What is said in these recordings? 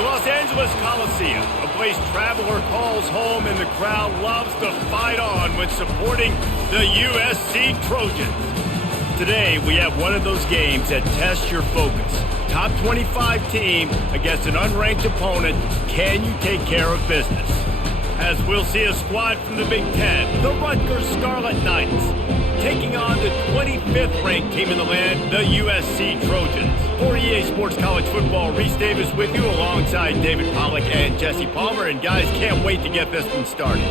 The Los Angeles Coliseum, a place traveler calls home and the crowd loves to fight on when supporting the USC Trojans. Today, we have one of those games that tests your focus. Top 25 team against an unranked opponent. Can you take care of business? As we'll see a squad from the Big Ten, the Rutgers Scarlet Knights, taking on the 25th ranked team in the land, the USC Trojans. For EA Sports College Football, Reese Davis with you alongside David Pollack and Jesse Palmer. And guys, can't wait to get this one started.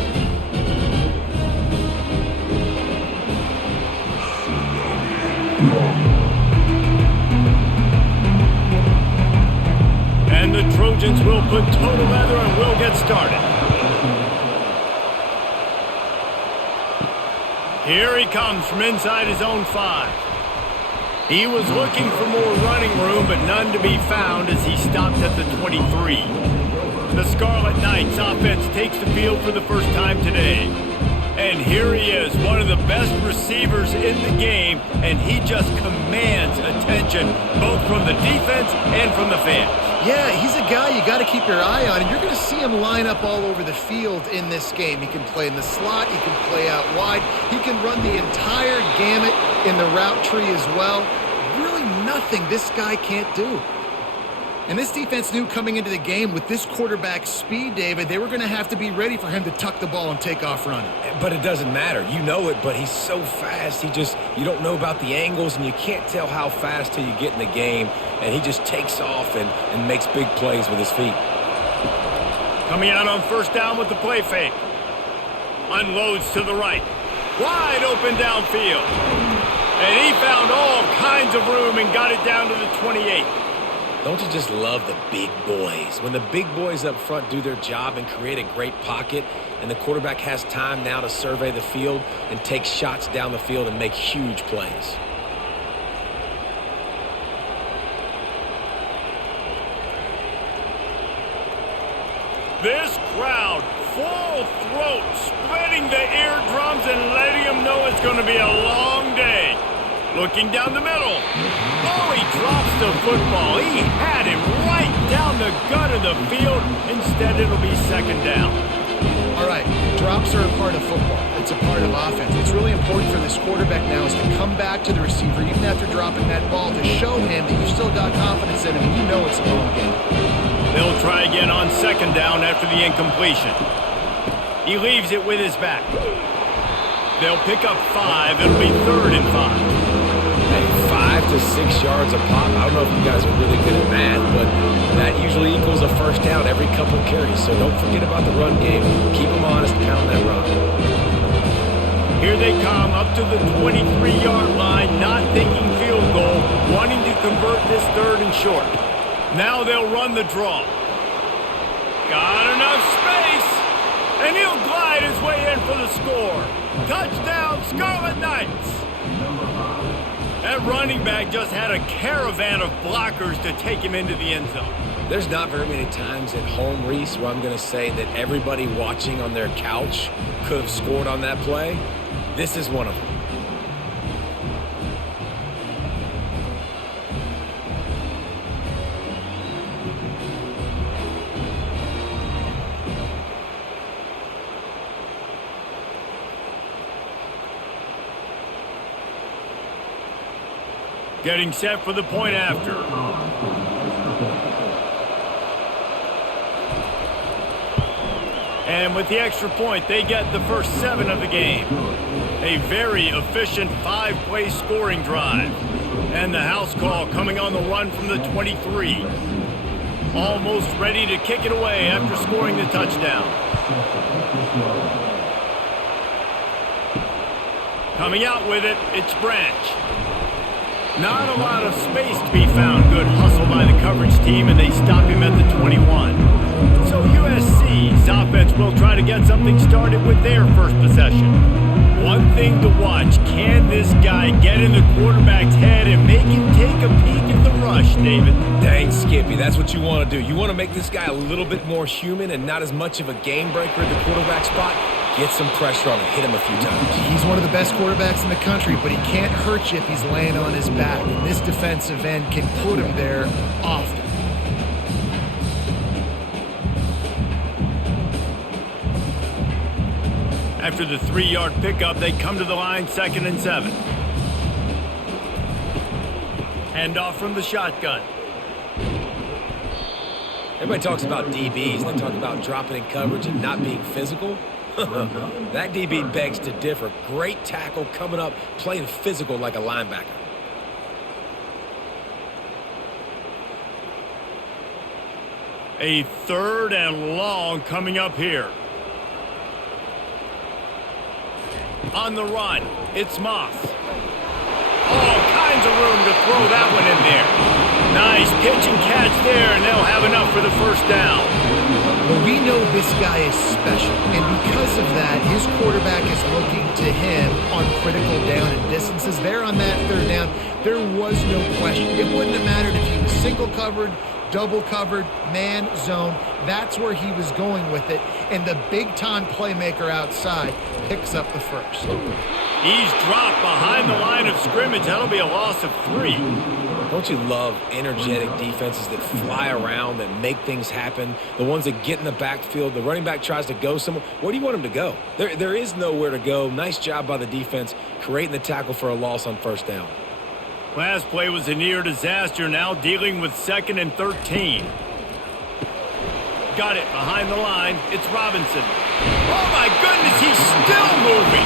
And the Trojans will put total leather and we'll get started. Here he comes from inside his own 5. He was looking for more running room, but none to be found as he stopped at the 23. The Scarlet Knights offense takes the field for the first time today. And here he is, one of the best receivers in the game, and he just commands attention, both from the defense and from the fans. Yeah, he's a guy you got to keep your eye on, and you're going to see him line up all over the field in this game. He can play in the slot, he can play out wide, he can run the entire gamut in the route tree as well. Really nothing this guy can't do. And this defense knew coming into the game with this quarterback's speed, David, they were going to have to be ready for him to tuck the ball and take off running. But it doesn't matter. You know it, but he's so fast. You don't know about the angles, and you can't tell how fast till you get in the game. And he just takes off and makes big plays with his feet. Coming out on first down with the play fake. Unloads to the right. Wide open downfield. And he found all kinds of room and got it down to the 28. Don't you just love the big boys? When the big boys up front do their job and create a great pocket, and the quarterback has time now to survey the field and take shots down the field and make huge plays. This crowd, full throat, spreading the eardrums and letting them know it's going to be a long day. Looking down the middle. Oh, he drops the football. He had him right down the gut of the field. Instead, it'll be second down. All right, drops are a part of football. It's a part of offense. What's really important for this quarterback now is to come back to the receiver, even after dropping that ball, to show him that you still got confidence in him and you know it's a long game. They'll try again on second down after the incompletion. He leaves it with his back. They'll pick up 5. It'll be 3rd and 5. Hey, 5 to 6 yards a pop. I don't know if you guys are really good at math, but that usually equals a first down every couple of carries. So don't forget about the run game. Keep them honest, pound that run. Here they come up to the 23-yard line, not thinking field goal, wanting to convert this 3rd and short. Now they'll run the draw. Got enough space, and he'll glide his way in for the score. Touchdown, Scarlet Knights. That running back just had a caravan of blockers to take him into the end zone. There's not very many times at home, Reese, where I'm going to say that everybody watching on their couch could have scored on that play. This is one of them. Getting set for the point after. And with the extra point, they get the first 7 of the game. A very efficient 5-play scoring drive. And the house call coming on the run from the 23. Almost ready to kick it away after scoring the touchdown. Coming out with it, it's Branch. Not a lot of space to be found. Good hustle by the coverage team, and they stop him at the 21. So USC's offense will try to get something started with their first possession. One thing to watch, can this guy get in the quarterback's head and make him take a peek at the rush, David? Dang, Skippy, that's what you want to do. You want to make this guy a little bit more human and not as much of a game breaker at the quarterback spot. Get some pressure on him, hit him a few times. He's one of the best quarterbacks in the country, but he can't hurt you if he's laying on his back. And this defensive end can put him there often. After the 3-yard pickup, they come to the line 2nd and 7. Handoff from the shotgun. Everybody talks about DBs. They talk about dropping in coverage and not being physical. That DB begs to differ. Great tackle coming up, playing physical like a linebacker. A 3rd and long coming up here. On the run, it's Moss. All kinds of room to throw that one in there. Nice pitch and catch there, and they'll have enough for the first down. Well, we know this guy is special, and because of that, his quarterback is looking to him on critical down and distances. There on that 3rd down, there was no question. It wouldn't have mattered if he was single covered, double covered, man, zone. That's where he was going with it, and the big-time playmaker outside picks up the first. He's dropped behind the line of scrimmage. That'll be a loss of 3. Don't you love energetic defenses that fly around, that make things happen, the ones that get in the backfield? The running back tries to go somewhere. Where do you want him to go? There is nowhere to go. Nice job by the defense creating the tackle for a loss on 1st down. Last play was a near disaster, now dealing with 2nd and 13. Got it behind the line. It's Robinson. Oh, my goodness, he's still moving.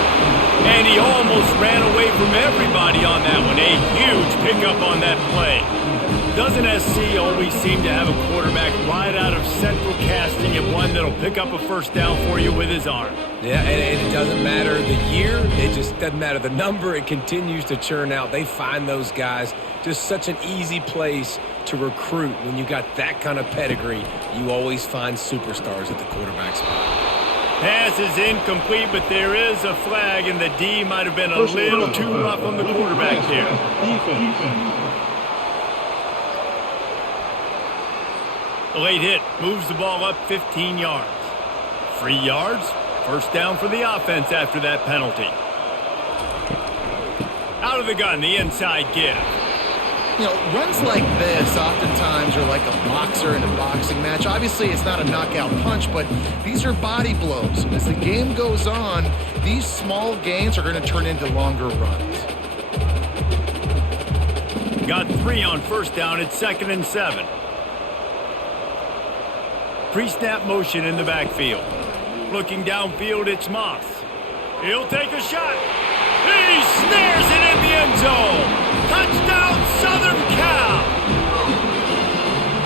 And he almost ran away from everybody on that one. A huge pickup on that play. Doesn't SC always seem to have a quarterback right out of central casting and one that'll pick up a first down for you with his arm? Yeah, and it doesn't matter the year. It just doesn't matter the number. It continues to churn out. They find those guys. Just such an easy place to recruit. When you got that kind of pedigree, you always find superstars at the quarterback spot. Pass is incomplete, but there is a flag, and the D might have been a little too rough on the quarterback here. The late hit moves the ball up 15 yards. 3 yards, first down for the offense after that penalty. Out of the gun, the inside give. You know, runs like this oftentimes are like a boxer in a boxing match. Obviously, it's not a knockout punch, but these are body blows. As the game goes on, these small gains are going to turn into longer runs. Got 3 on first down. It's 2nd and 7. Pre-snap motion in the backfield. Looking downfield, it's Moss. He'll take a shot. He snares it in the end zone. Touchdown, Southern Cal!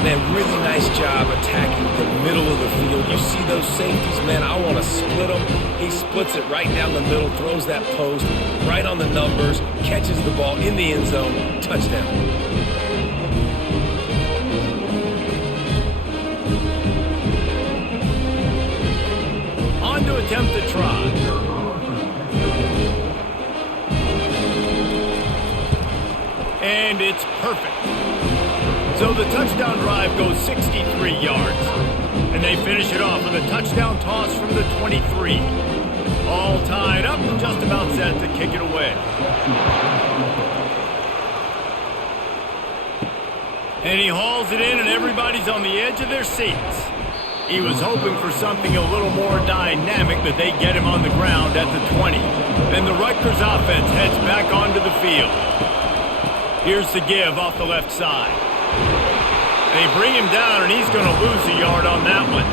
Man, really nice job attacking the middle of the field. You see those safeties, man, I want to split them. He splits it right down the middle, throws that post, right on the numbers, catches the ball in the end zone, touchdown. On to attempt the try. And it's perfect. So the touchdown drive goes 63 yards. And they finish it off with a touchdown toss from the 23. All tied up and just about set to kick it away. And he hauls it in, and everybody's on the edge of their seats. He was hoping for something a little more dynamic, but they get him on the ground at the 20. And the Rutgers offense heads back onto the field. Here's the give off the left side. They bring him down, and he's going to lose a yard on that one.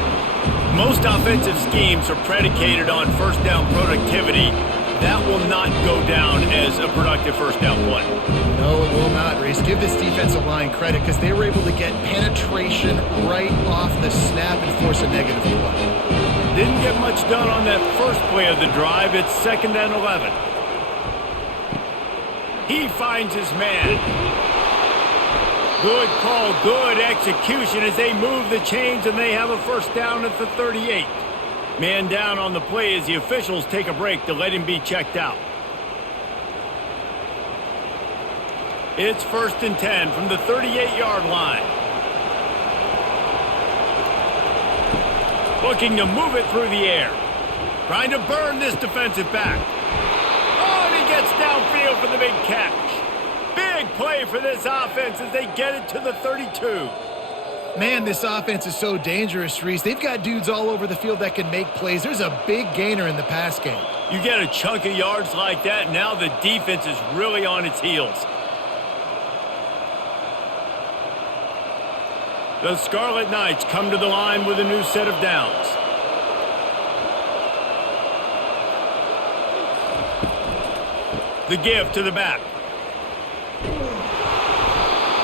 Most offensive schemes are predicated on first down productivity. That will not go down as a productive first down play. No, it will not, Reese. Give this defensive line credit because they were able to get penetration right off the snap and force a negative play. Didn't get much done on that first play of the drive. It's 2nd and 11. He finds his man. Good call, good execution as they move the chains, and they have a first down at the 38. Man down on the play as the officials take a break to let him be checked out. It's 1st and 10 from the 38-yard line. Looking to move it through the air. Trying to burn this defensive back. Oh, and he gets downfield for the big catch. Big play for this offense as they get it to the 32. Man, this offense is so dangerous, Reese. They've got dudes all over the field that can make plays. There's a big gainer in the pass game. You get a chunk of yards like that, now the defense is really on its heels. The Scarlet Knights come to the line with a new set of downs. The give to the back.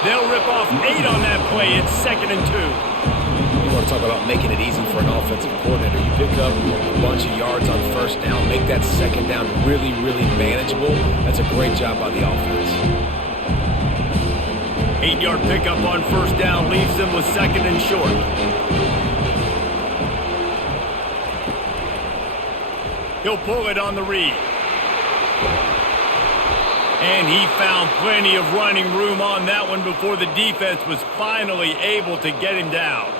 They'll rip off 8 on that play. It's 2nd and 2. You want to talk about making it easy for an offensive coordinator. You pick up a bunch of yards on first down, make that second down really, really manageable. That's a great job by the offense. 8-yard pickup on first down leaves them with 2nd and short. He'll pull it on the read. And he found plenty of running room on that one before the defense was finally able to get him down.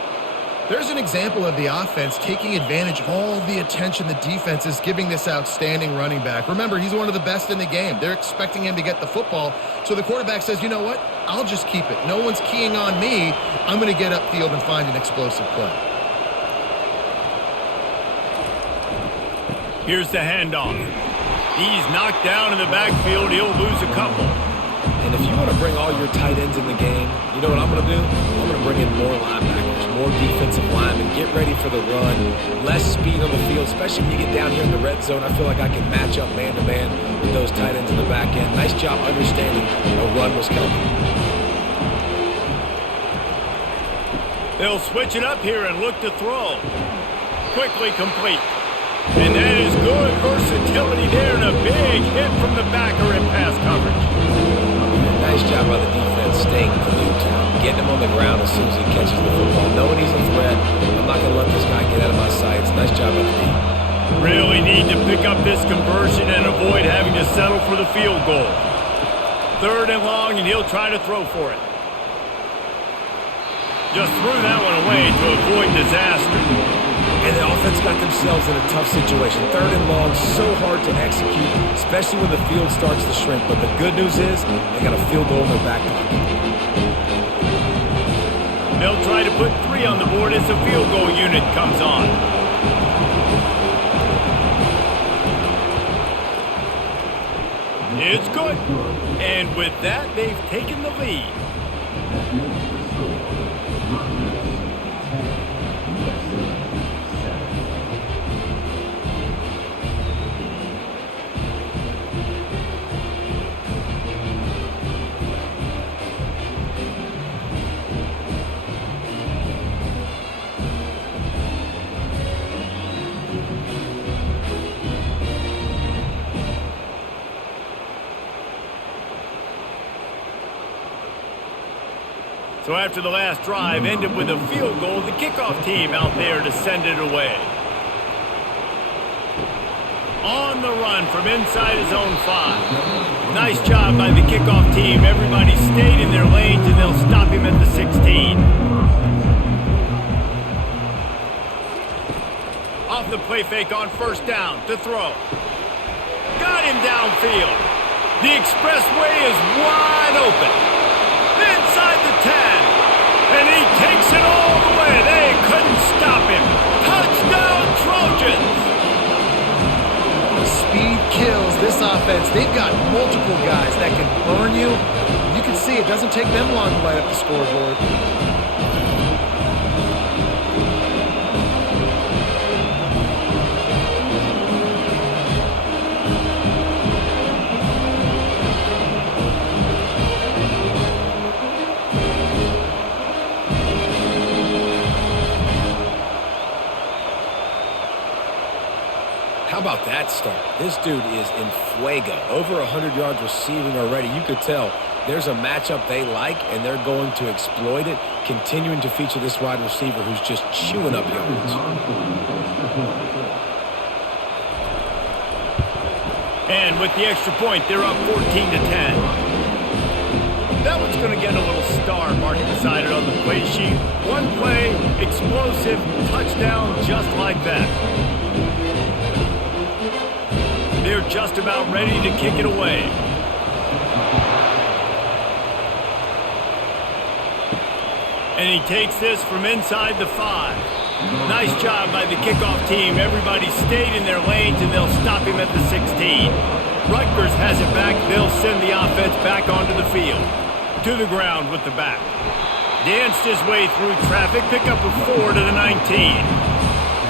There's an example of the offense taking advantage of all the attention the defense is giving this outstanding running back. Remember, he's one of the best in the game. They're expecting him to get the football. So the quarterback says, you know what? I'll just keep it. No one's keying on me. I'm going to get upfield and find an explosive play. Here's the handoff. He's knocked down in the backfield. He'll lose a couple. And if you want to bring all your tight ends in the game, you know what I'm going to do? I'm going to bring in more linebackers, more defensive linemen, get ready for the run, less speed on the field, especially when you get down here in the red zone. I feel like I can match up man-to-man with those tight ends in the back end. Nice job understanding a run was coming. They'll switch it up here and look to throw. Quickly complete. And that is good versatility there and a big hit from the backer in pass coverage. Nice job by the defense staying glued to him, getting him on the ground as soon as he catches the football. Knowing he's a threat, I'm not going to let this guy get out of my sights. Nice job by the D. Really need to pick up this conversion and avoid having to settle for the field goal. 3rd and long, and he'll try to throw for it. Just threw that one away to avoid disaster. And the offense got themselves in a tough situation. 3rd and long, so hard to execute, especially when the field starts to shrink. But the good news is they got a field goal in their back pocket. They'll try to put 3 on the board as the field goal unit comes on. It's good. And with that, they've taken the lead. So after the last drive ended with a field goal, the kickoff team out there to send it away. On the run from inside his own 5. Nice job by the kickoff team. Everybody stayed in their lanes, and they'll stop him at the 16. Off the play fake on first down to throw. Got him downfield. The expressway is wide open. Inside the 10, and he takes it all the way. They couldn't stop him. Touchdown, Trojans! Speed kills this offense. They've got multiple guys that can burn you. You can see it doesn't take them long to light up the scoreboard. How about that start? This dude is in fuego. Over 100 yards receiving already. You could tell there's a matchup they like, and they're going to exploit it, continuing to feature this wide receiver who's just chewing up yards. And with the extra point, they're up 14-10. That one's going to get a little star marking beside it on the play sheet. One play, explosive, touchdown, just like that. They're just about ready to kick it away. And he takes this from inside the 5. Nice job by the kickoff team. Everybody stayed in their lanes, and they'll stop him at the 16. Rutgers has it back. They'll send the offense back onto the field. To the ground with the back. Danced his way through traffic. Pick up a 4 to the 19.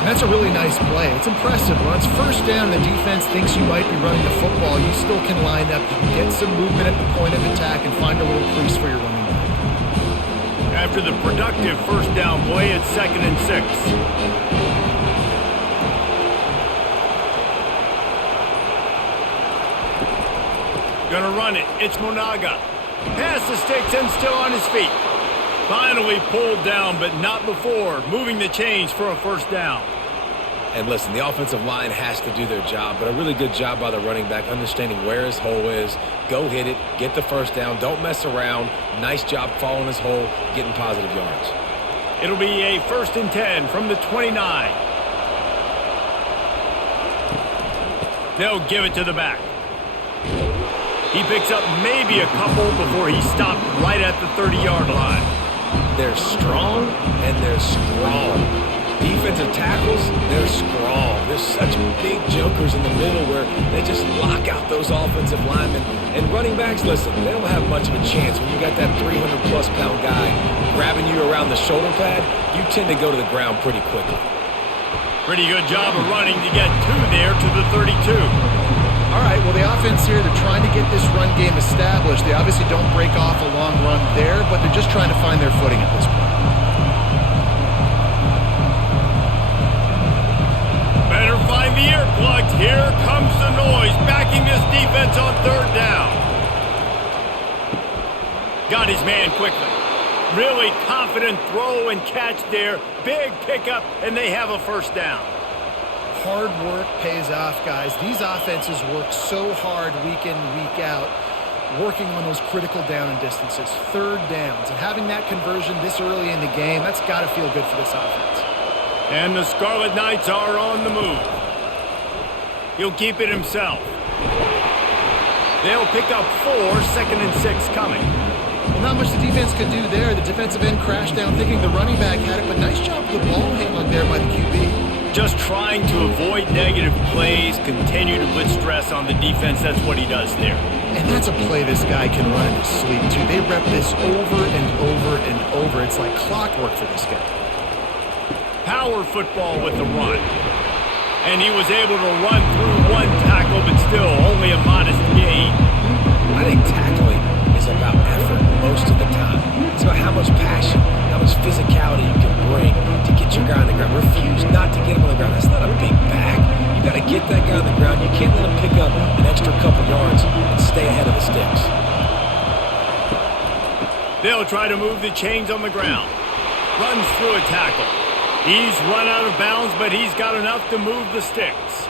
That's a really nice play. It's impressive. When it's first down, the defense thinks you might be running the football. You still can line up. You can get some movement at the point of attack and find a little crease for your running back. After the productive first down play, it's 2nd and 6. Gonna run it. It's Monaga. Pass the sticks and still on his feet. Finally pulled down, but not before. Moving the chains for a first down. And listen, the offensive line has to do their job, but a really good job by the running back understanding where his hole is. Go hit it, get the first down, don't mess around. Nice job following his hole, getting positive yards. It'll be a 1st and 10 from the 29. They'll give it to the back. He picks up maybe a couple before he stopped right at the 30-yard line. They're strong and they're strong. Defensive tackles, they're strong. There's such big jokers in the middle where they just lock out those offensive linemen. And running backs, listen, they don't have much of a chance. When you got that 300-plus pound guy grabbing you around the shoulder pad, you tend to go to the ground pretty quickly. Pretty good job of running to get 2 there to the 32. All right, well, the offense here, they're trying to get this run game established. They obviously don't break off a long run there, but they're just trying to find their footing at this point. Better find the earplugs. Here comes the noise, backing this defense on 3rd down. Got his man quickly. Really confident throw and catch there. Big pickup, and they have a first down. Hard work pays off, guys. These offenses work so hard week in, week out, working on those critical down and distances, 3rd downs. And having that conversion this early in the game, that's got to feel good for this offense. And the Scarlet Knights are on the move. He'll keep it himself. They'll pick up 4, 2nd and 6 coming. Well, not much the defense could do there. The defensive end crashed down thinking the running back had it, but nice job with the ball handling there by the QB. Just trying to avoid negative plays, continue to put stress on the defense. That's what he does there. And that's a play this guy can run in his sleep, too. They rep this over and over and over. It's like clockwork for this guy. Power football with the run. And he was able to run through 1 tackle, but still only a modest gain. I think tackling is about effort most of the time. It's about how much passion, how much physicality you can bring to get your guy on the ground. Refuse not to get him on the ground. That's not a big back. You got to get that guy on the ground. You can't let him pick up an extra couple yards and stay ahead of the sticks. They'll try to move the chains on the ground. Runs through a tackle. He's run out of bounds, but he's got enough to move the sticks.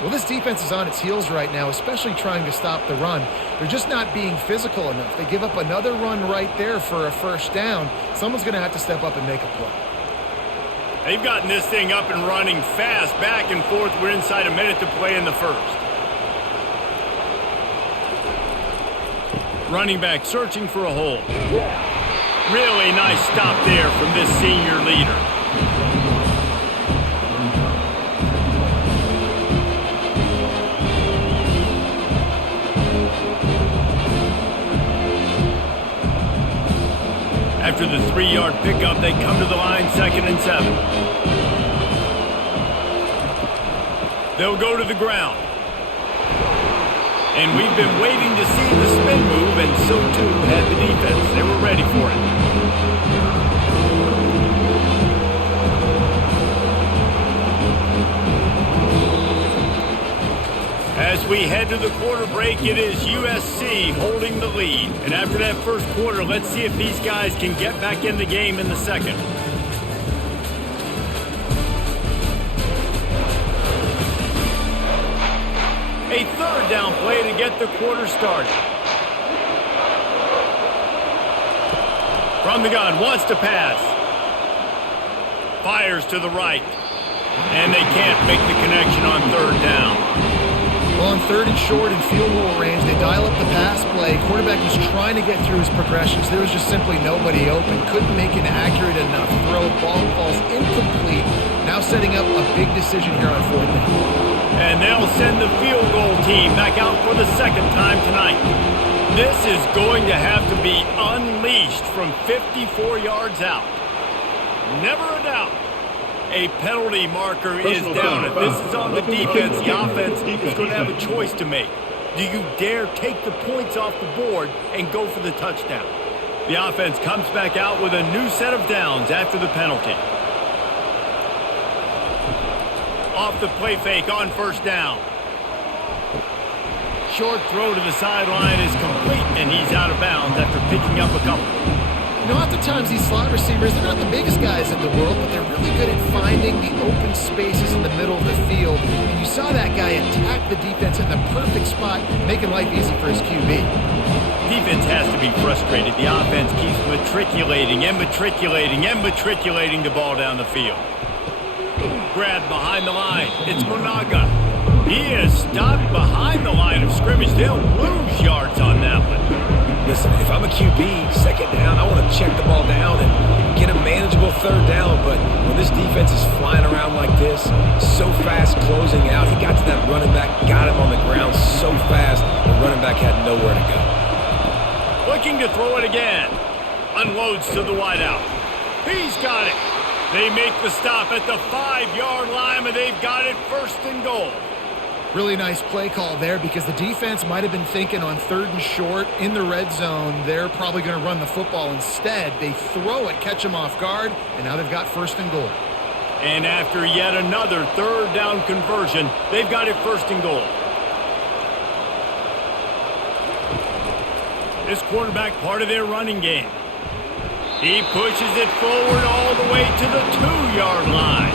Well, this defense is on its heels right now, especially trying to stop the run. They're just not being physical enough. They give up another run right there for a first down. Someone's going to have to step up and make a play. They've gotten this thing up and running fast, back and forth. We're inside a minute to play in the first. Running back searching for a hole. Really nice stop there from this senior leader. After the 3-yard pickup, they come to the line, 2nd and 7. They'll go to the ground. And we've been waiting to see the spin move, and so too had the defense. They were ready for it. As we head to the quarter break, it is USC holding the lead. And after that first quarter, let's see if these guys can get back in the game in the second. A 3rd down play to get the quarter started. From the gun, wants to pass. Fires to the right. And they can't make the connection on 3rd down. Well, on 3rd and short and field goal range, they dial up the pass play. Quarterback was trying to get through his progressions. There was just simply nobody open. Couldn't make an accurate enough throw. Ball falls incomplete. Now setting up a big decision here on 4th down. And they'll send the field goal team back out for the second time tonight. This is going to have to be unleashed from 54 yards out. Never a doubt. A penalty marker is down. If this is on the defense, the offense is going to have a choice to make. Do you dare take the points off the board and go for the touchdown? The offense comes back out with a new set of downs after the penalty. Off the play fake on 1st down. Short throw to the sideline is complete, and he's out of bounds after picking up a couple. You know, oftentimes these slot receivers, they're not the biggest guys in the world, but they're really good at finding the open spaces in the middle of the field. And you saw that guy attack the defense in the perfect spot, making life easy for his QB. Defense has to be frustrated. The offense keeps matriculating the ball down the field. Grabbed behind the line. It's Monaga. He is stopped behind the line of scrimmage. They'll lose yards on that one. Listen, if I'm a QB, 2nd down, I want to check the ball down and get a manageable 3rd down. But when this defense is flying around like this, so fast closing out, he got to that running back, got him on the ground so fast, the running back had nowhere to go. Looking to throw it again. Unloads to the wideout. He's got it. They make the stop at the 5-yard line, and they've got it 1st and goal. Really nice play call there because the defense might have been thinking on 3rd and short in the red zone, they're probably going to run the football. Instead, they throw it, catch them off guard, and now they've got 1st and goal. And after yet another 3rd down conversion, they've got it 1st and goal. This quarterback part of their running game. He pushes it forward all the way to the 2-yard line.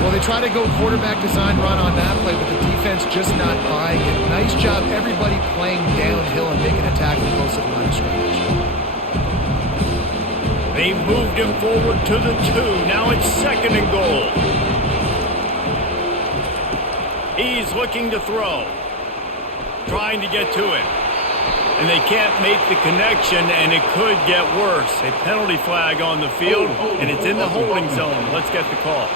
Well, they try to go quarterback design run on that play, but the defense just not buying it. Nice job, everybody playing downhill and making a tackle close to the line of scrimmage. They moved him forward to the 2. Now it's 2nd and goal. He's looking to throw. Trying to get to it. And they can't make the connection, and it could get worse. A penalty flag on the field, and it's in the holding zone. Let's get the call.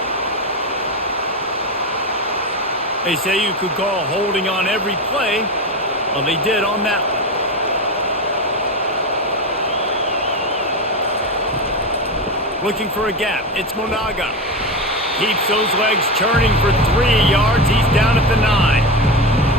They say you could call holding on every play. Well, they did on that one. Looking for a gap. It's Monaga. Keeps those legs churning for 3 yards. He's down at the 9.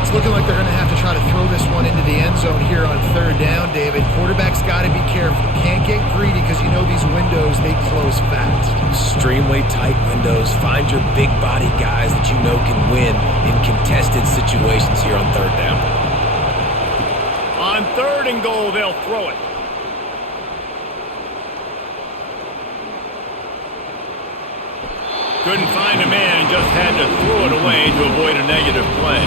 It's looking like they're going to have to try to throw this one into the end zone here on 3rd down, David. Quarterback's got to be careful. Can't get greedy because you know these windows, they close fast. Extremely tight windows. Find your big body guys that you know can win in contested situations here on 3rd down. On 3rd and goal, they'll throw it. Couldn't find a man and just had to throw it away to avoid a negative play.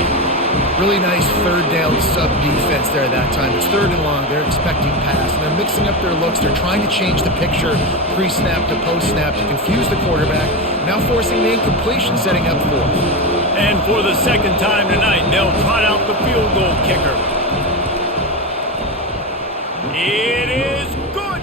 Really nice 3rd down sub-defense there that time. It's 3rd and long. They're expecting pass, and they're mixing up their looks. They're trying to change the picture pre-snap to post-snap to confuse the quarterback, now forcing the incompletion, setting up 4th. And for the 2nd time tonight, they'll trot out the field goal kicker. It is good.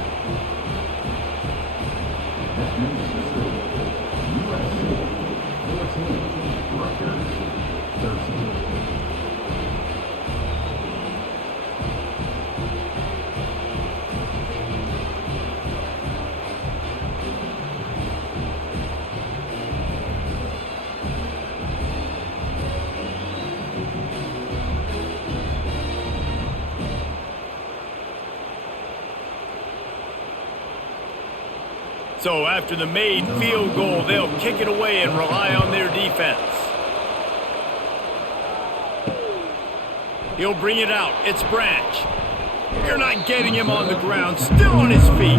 So after the made field goal, they'll kick it away and rely on their defense. He'll bring it out. It's Branch. You're not getting him on the ground. Still on his feet.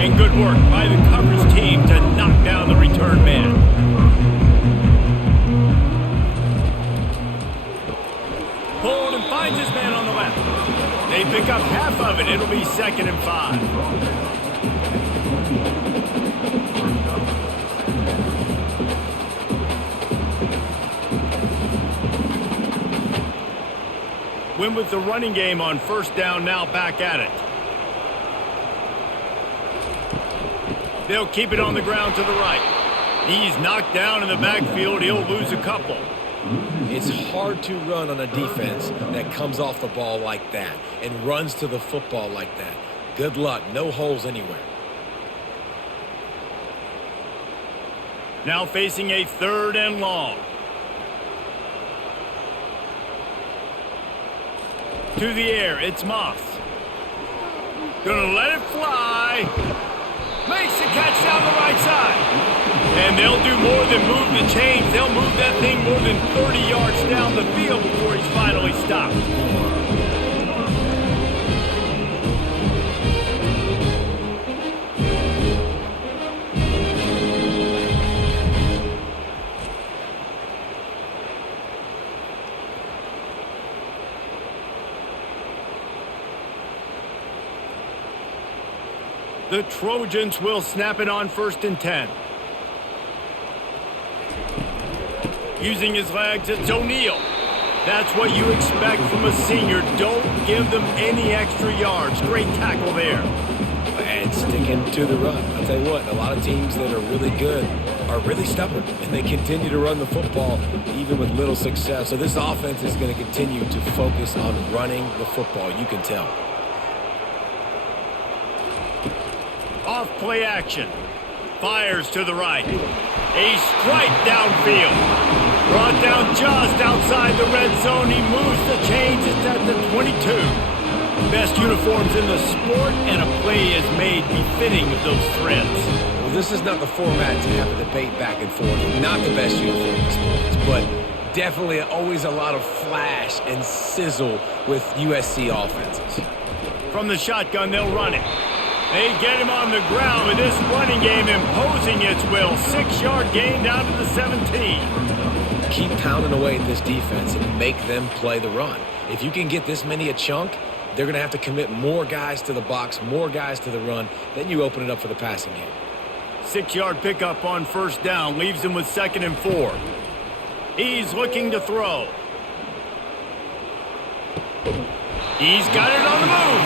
And good work by the coverage team to knock down the return man. Pulled and finds his man on the left. They pick up half of it. It'll be 2nd and 5. win with the running game on first down, now back at it. They'll keep it on the ground to the right. He's knocked down in the backfield. He'll lose a couple. It's hard to run on a defense that comes off the ball like that and runs to the football like that. Good luck. No holes anywhere. Now facing a 3rd and long. To the air, it's Moss. Gonna let it fly. Makes the catch down the right side. And they'll do more than move the chains. They'll move that thing more than 30 yards down the field before he's finally stopped. The Trojans will snap it on 1st and 10. Using his legs, it's O'Neal. That's what you expect from a senior. Don't give them any extra yards. Great tackle there. And sticking to the run. I'll tell you what, a lot of teams that are really good are really stubborn, and they continue to run the football even with little success. So this offense is going to continue to focus on running the football. You can tell. Off play action. Fires to the right. A strike downfield. Brought down just outside the red zone. He moves the chains. It's at the 22. Best uniforms in the sport, and a play is made befitting of those threads. Well, this is not the format to have a debate back and forth. Not the best uniform in sports, but definitely always a lot of flash and sizzle with USC offenses. From the shotgun, they'll run it. They get him on the ground with this running game imposing its will. 6-yard gain down to the 17. Keep pounding away at this defense and make them play the run. If you can get this many a chunk, they're going to have to commit more guys to the box, more guys to the run. Then you open it up for the passing game. 6-yard pickup on 1st down. Leaves him with 2nd and 4. He's looking to throw. He's got it on the move.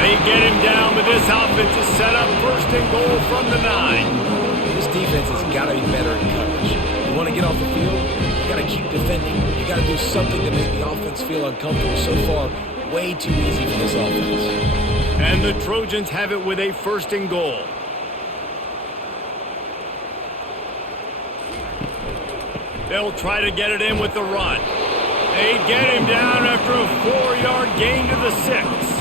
They get him down, but this offense is set up 1st and goal from the 9. This defense has got to be better in coverage. You want to get off the field, you got to keep defending. You got to do something to make the offense feel uncomfortable. So far, way too easy for this offense. And the Trojans have it with a 1st and goal. They'll try to get it in with the run. They get him down after a 4-yard gain to the 6.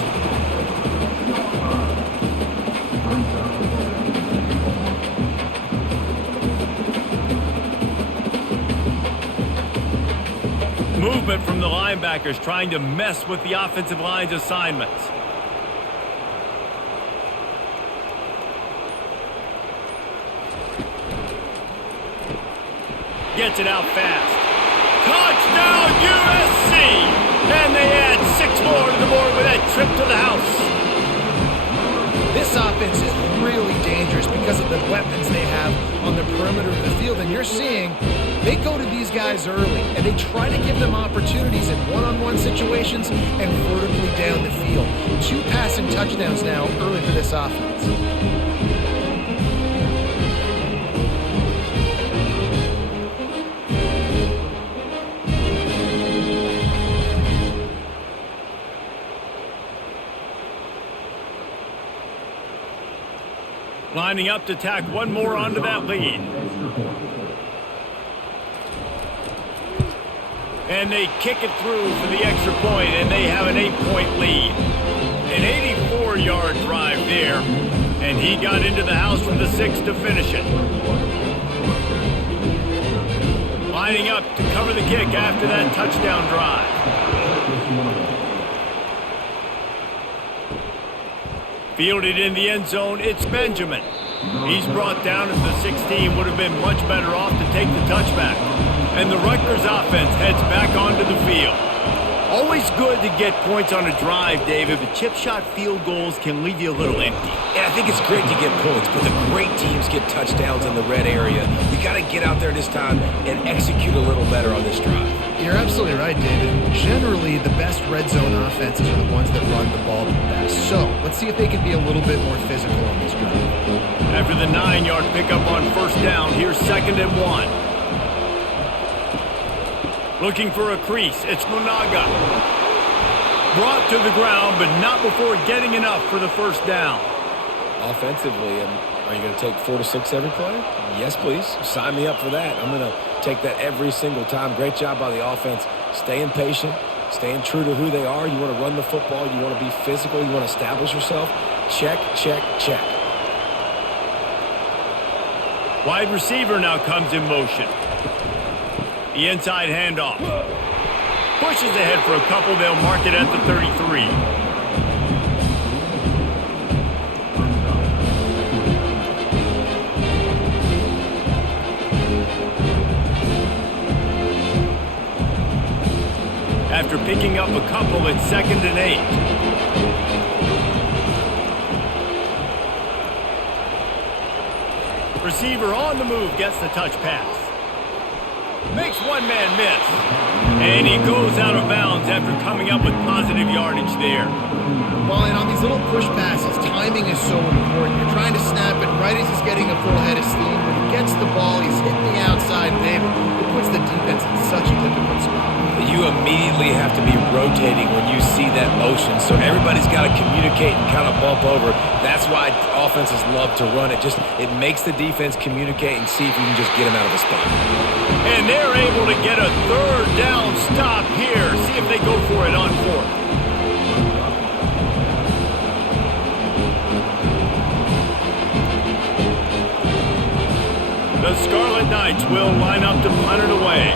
Movement from the linebackers trying to mess with the offensive line's assignments. Gets it out fast. Touchdown USC! And they add 6 more to the board with that trip to the house. This offense is really dangerous because of the weapons they have on the perimeter of the field. And you're seeing they go to these guys early, and they try to give them opportunities in one-on-one situations and vertically down the field. 2 passing touchdowns now early for this offense. Lining up to tack one more onto that lead. And they kick it through for the extra point, and they have an 8-point lead. An 84-yard drive there, and he got into the house from the 6 to finish it. Lining up to cover the kick after that touchdown drive. Fielded in the end zone, it's Benjamin. He's brought down at the 16, would have been much better off to take the touchback. And the Rutgers offense heads back onto the field. Always good to get points on a drive, David, but chip shot field goals can leave you a little empty. Yeah, I think it's great to get points, but the great teams get touchdowns in the red area. You got to get out there this time and execute a little better on this drive. You're absolutely right, David. Generally, the best red zone offenses are the ones that run the ball the best. So, let's see if they can be a little bit more physical on this drive. After the 9-yard pickup on first down, here's 2nd and 1. Looking for a crease. It's Munaga. Brought to the ground, but not before getting enough for the first down. Offensively, are you going to take 4 to 6 every play? Yes, please. Sign me up for that. I'm going to take that every single time. Great job by the offense. Staying patient, staying true to who they are. You want to run the football. You want to be physical. You want to establish yourself. Check, check, check. Wide receiver now comes in motion. The inside handoff. Pushes ahead for a couple. They'll mark it at the 33. After picking up a couple, it's 2nd and 8. Receiver on the move, gets the touch pass. Makes one man miss. And he goes out of bounds after coming up with positive yardage there. Well, and on these little push passes, timing is so important. You're trying to snap it right as he's getting a full head of steam. When he gets the ball, he's hitting the outside, David. It puts the defense in such a difficult spot. You immediately have to be rotating when you see that motion, so everybody's got to communicate and kind of bump over. That's why offenses love to run it. It makes the defense communicate and see if you can just get him out of a spot. And they're able to get a 3rd down stop here. See if they go for it on 4th. The Scarlet Knights will line up to punt it away.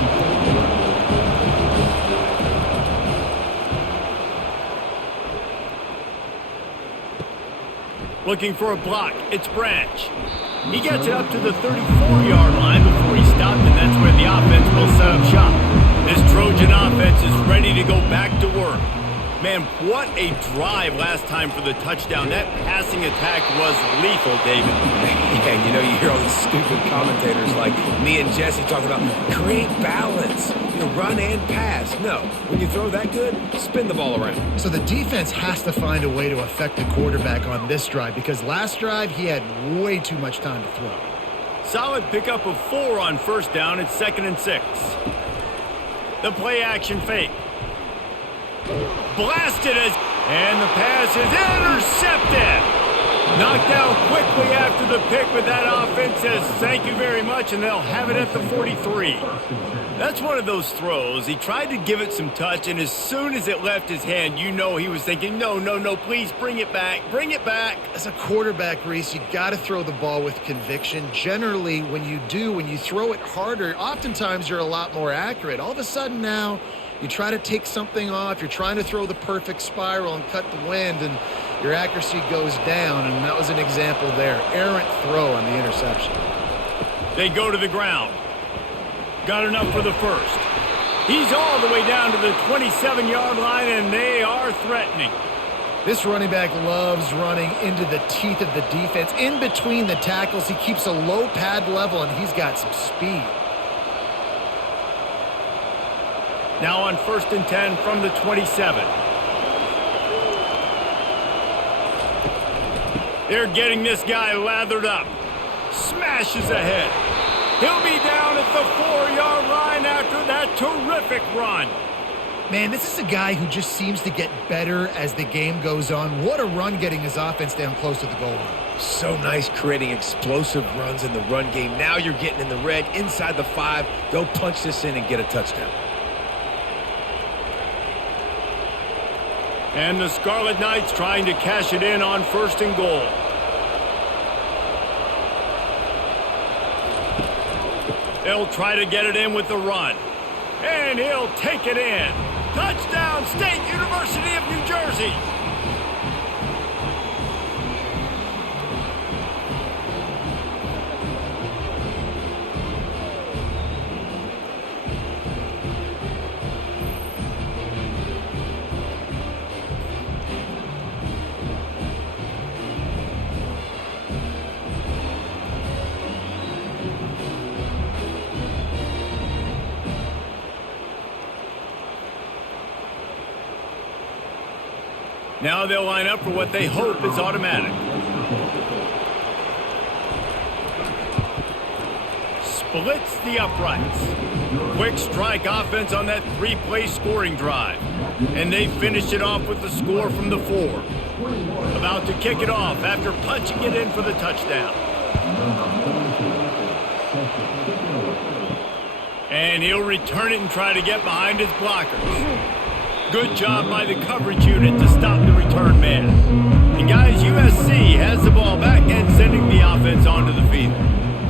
Looking for a block. It's Branch. He gets it up to the 34-yard line before he stopped, and that's where the offense will set up shop. This Trojan offense is ready to go back to work. Man, what a drive last time for the touchdown. That passing attack was lethal, David. Yeah, you hear all these stupid commentators like me and Jesse talking about create balance. Run and pass. No, when you throw that good, spin the ball around. So the defense has to find a way to affect the quarterback on this drive because last drive he had way too much time to throw. Solid pickup of 4 on first down. It's 2nd and 6. The play action fake. Blasted and the pass is intercepted. Knocked down quickly after the pick, but that offense says thank you very much, and they'll have it at the 43. That's one of those throws. He tried to give it some touch, and as soon as it left his hand, he was thinking, no, please bring it back. Bring it back. As a quarterback, Reese, you got to throw the ball with conviction. Generally, when you throw it harder, oftentimes you're a lot more accurate. All of a sudden now, you try to take something off. You're trying to throw the perfect spiral and cut the wind, and your accuracy goes down, and that was an example there. Errant throw on the interception. They go to the ground. Got enough for the first. He's all the way down to the 27-yard line, and they are threatening. This running back loves running into the teeth of the defense. In between the tackles, he keeps a low pad level, and he's got some speed. Now on 1st and 10 from the 27. They're getting this guy lathered up. Smashes ahead. He'll be down at the 4-yard line after that terrific run. Man, this is a guy who just seems to get better as the game goes on. What a run getting his offense down close to the goal line. So nice creating explosive runs in the run game. Now you're getting in the red, inside the 5. They'll punch this in and get a touchdown. And the Scarlet Knights trying to cash it in on 1st and goal. They'll try to get it in with the run. And he'll take it in. Touchdown, State University of New Jersey. Now they'll line up for what they hope is automatic. Splits the uprights. Quick strike offense on that three-play scoring drive. And they finished it off with the score from the 4. About to kick it off after punching it in for the touchdown. And he'll return it and try to get behind his blockers. Good job by the coverage unit to stop the return man. And guys, USC has the ball back and sending the offense onto the field.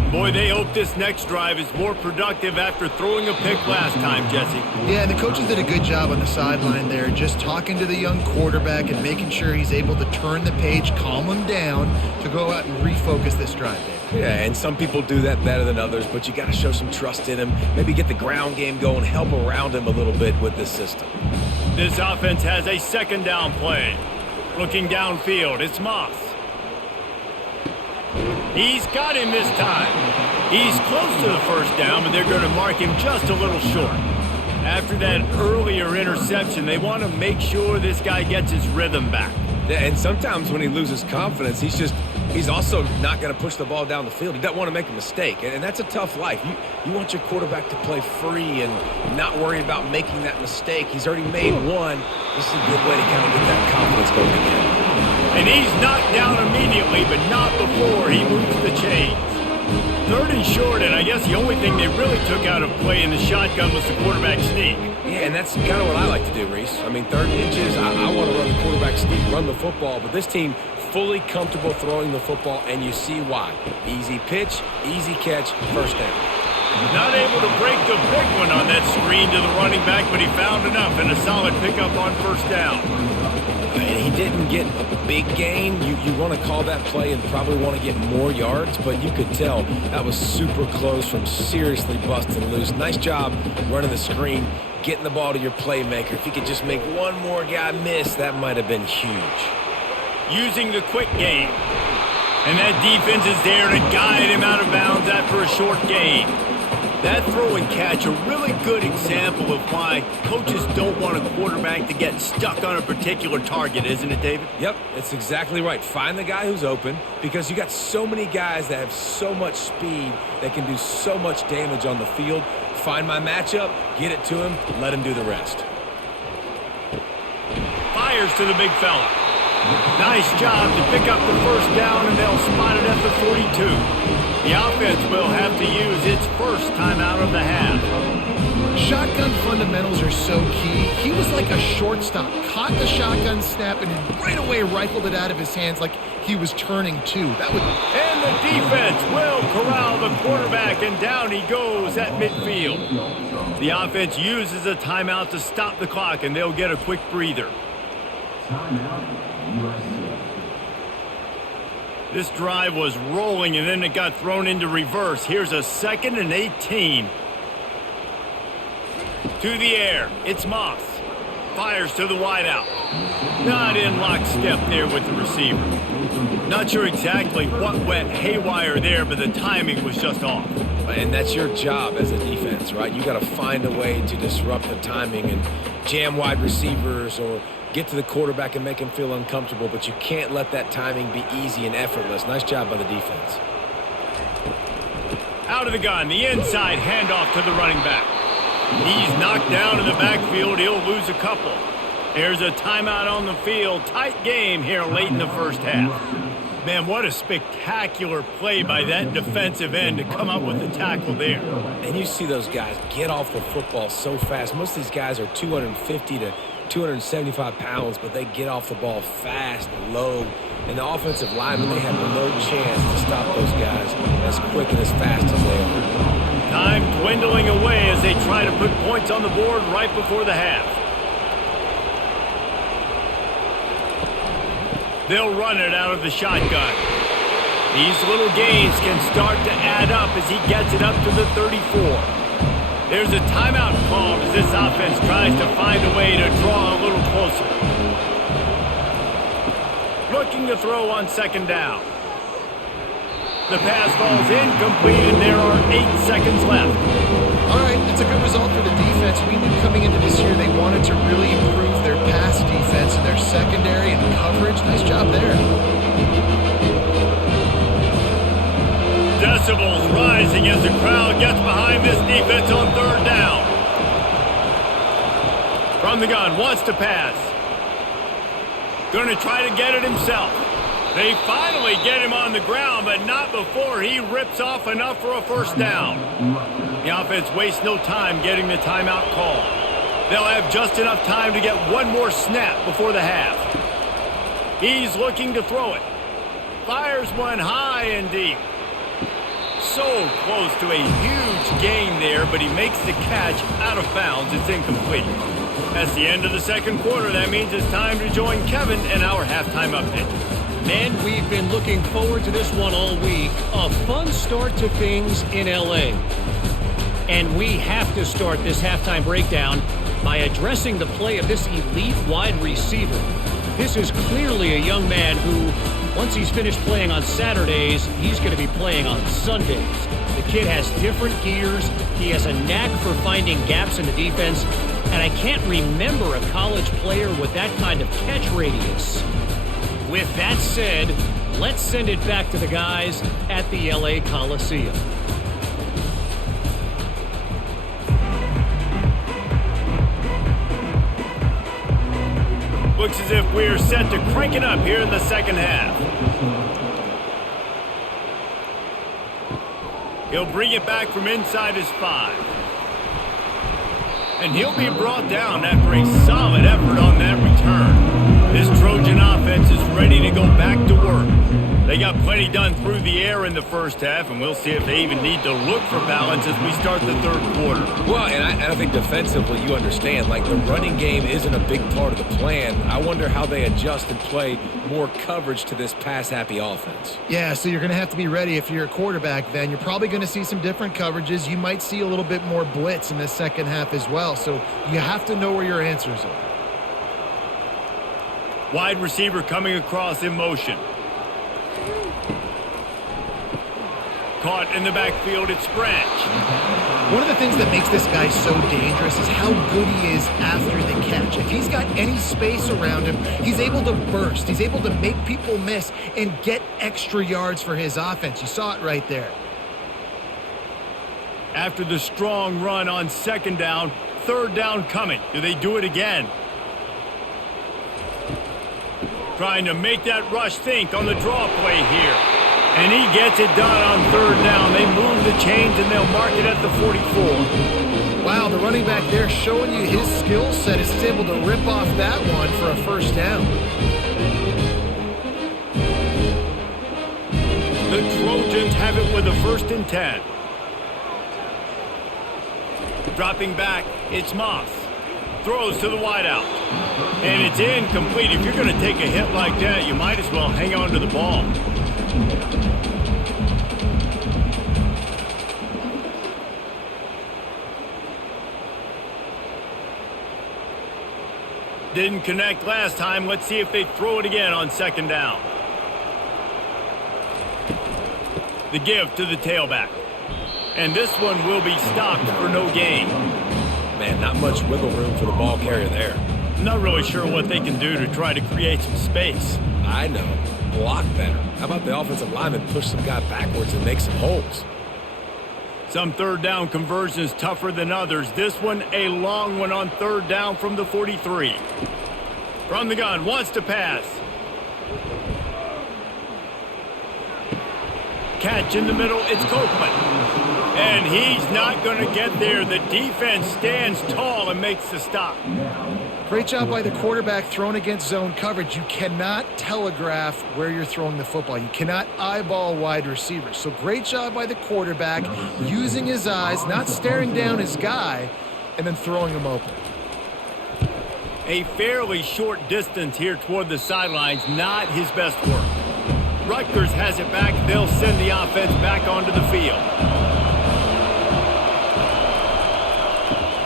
Boy, they hope this next drive is more productive after throwing a pick last time, Jesse. Yeah, and the coaches did a good job on the sideline there, just talking to the young quarterback and making sure he's able to turn the page, calm him down to go out and refocus this drive. Yeah, and some people do that better than others, but you got to show some trust in him. Maybe get the ground game going, help around him a little bit with this system. This offense has a second down play. Looking downfield, it's Moss. He's got him this time. He's close to the first down, but they're going to mark him just a little short. After that earlier interception, they want to make sure this guy gets his rhythm back. Yeah, and sometimes when he loses confidence, he's also not going to push the ball down the field. He doesn't want to make a mistake, and that's a tough life. You want your quarterback to play free and not worry about making that mistake. He's already made one. This is a good way to kind of get that confidence going again. And he's knocked down immediately, but not before he moves the chains. 3rd and short, and I guess the only thing they really took out of play in the shotgun was the quarterback sneak. Yeah, and that's kind of what I like to do, Reese. I mean, 3rd and inches, I want to run the quarterback sneak, run the football, but this team fully comfortable throwing the football, and you see why. Easy pitch, easy catch, first down. Not able to break the big one on that screen to the running back, but he found enough and a solid pickup on first down. And he didn't get a big gain. You want to call that play and probably want to get more yards, but you could tell that was super close from seriously busting loose. Nice job running the screen, getting the ball to your playmaker. If you could just make one more guy miss, that might have been huge. Using the quick game. And that defense is there to guide him out of bounds after a short gain. That throw and catch, a really good example of why coaches don't want a quarterback to get stuck on a particular target, isn't it, David? Yep, it's exactly right. Find the guy who's open because you got so many guys that have so much speed that can do so much damage on the field. Find my matchup, get it to him, let him do the rest. Fires to the big fella. Nice job to pick up the first down, and they'll spot it at the 42. The offense will have to use its first timeout of the half. Shotgun fundamentals are so key. He was like a shortstop, caught the shotgun snap, and right away rifled it out of his hands like he was turning two. And the defense will corral the quarterback, and down he goes at midfield. The offense uses a timeout to stop the clock, and they'll get a quick breather. This drive was rolling, and then it got thrown into reverse. Here's a 2nd and 18. To the air, it's Moss. Fires to the wideout. Not in lockstep there with the receiver. Not sure exactly what went haywire there, but the timing was just off. And that's your job as a defense, right? You got to find a way to disrupt the timing and jam wide receivers or get to the quarterback and make him feel uncomfortable, but you can't let that timing be easy and effortless. Nice job by the defense. Out of the gun, the inside handoff to the running back. He's knocked down in the backfield. He'll lose a couple. There's a timeout on the field. Tight game here late in the first half. Man, what a spectacular play by that defensive end to come up with the tackle there. And you see those guys get off the football so fast. Most of these guys are 250 to 275 pounds, but they get off the ball fast, low. And the offensive linemen, they have no chance to stop those guys as quick and as fast as they are. Time dwindling away as they try to put points on the board right before the half. They'll run it out of the shotgun. These little gains can start to add up as he gets it up to the 34. There's a timeout called as this offense tries to find a way to draw a little closer. Looking to throw on 2nd down. The pass falls incomplete, and there are 8 seconds left. All right, that's a good result for the defense. We knew coming into this year they wanted to really improve their pass defense. their secondary and coverage. Nice job there. Decibels rising as the crowd gets behind this defense on third down. From the gun, wants to pass. Going to try to get it himself. They finally get him on the ground, but not before he rips off enough for a first down. The offense wastes no time getting the timeout call. They'll have just enough time to get one more snap before the half. He's looking to throw it. Fires one high and deep. So close to a huge gain there, but he makes the catch out of bounds. It's incomplete. That's the end of the second quarter. That means it's time to join Kevin in our halftime update. Men, we've been looking forward to this one all week. A fun start to things in L.A. And we have to start this halftime breakdown by addressing the play of this elite wide receiver. This is clearly a young man who, once he's finished playing on Saturdays, he's going to be playing on Sundays. The kid has different gears. He has a knack for finding gaps in the defense. And I can't remember a college player with that kind of catch radius. With that said, let's send it back to the guys at the LA Coliseum. Looks as if we're set to crank it up here in the second half. He'll bring it back from inside his 5. And he'll be brought down after a solid effort on that return. This Trojan offense is ready to go back to work. They got plenty done through the air in the first half, and we'll see if they even need to look for balance as we start the third quarter. Well, and I think defensively, you understand, like the running game isn't a big part of the plan. I wonder how they adjust and play more coverage to this pass-happy offense. Yeah, so you're going to have to be ready if you're a quarterback then. You're probably going to see some different coverages. You might see a little bit more blitz in the second half as well, so you have to know where your answers are. Wide receiver coming across in motion. Caught in the backfield, it's Branch. One of the things that makes this guy so dangerous is how good he is after the catch. If he's got any space around him, he's able to burst. He's able to make people miss and get extra yards for his offense. You saw it right there. After the strong run on second down, third down coming. Do they do it again? Trying to make that rush think on the draw play here. And he gets it done on third down. They move the chains and they'll mark it at the 44. Wow, the running back there showing you his skill set is able to rip off that one for a first down. The Trojans have it with a 1st and 10. Dropping back, it's Moss. Throws to the wideout. And it's incomplete. If you're going to take a hit like that, you might as well hang on to the ball. Didn't connect last time. Let's see if they throw it again on second down. The give to the tailback. And this one will be stopped for no gain. Man, not much wiggle room for the ball carrier there. Not really sure what they can do to try to create some space. I know. Block better. How about the offensive lineman push some guy backwards and make some holes? Some third down conversions tougher than others. This one, a long one on third down from the 43. From the gun, wants to pass. Catch in the middle, it's Copeland. And he's not going to get there. The defense stands tall and makes the stop. Great job by the quarterback thrown against zone coverage. You cannot telegraph where you're throwing the football. You cannot eyeball wide receivers. So great job by the quarterback using his eyes, not staring down his guy, and then throwing him open. A fairly short distance here toward the sidelines, not his best work. Rutgers has it back. They'll send the offense back onto the field.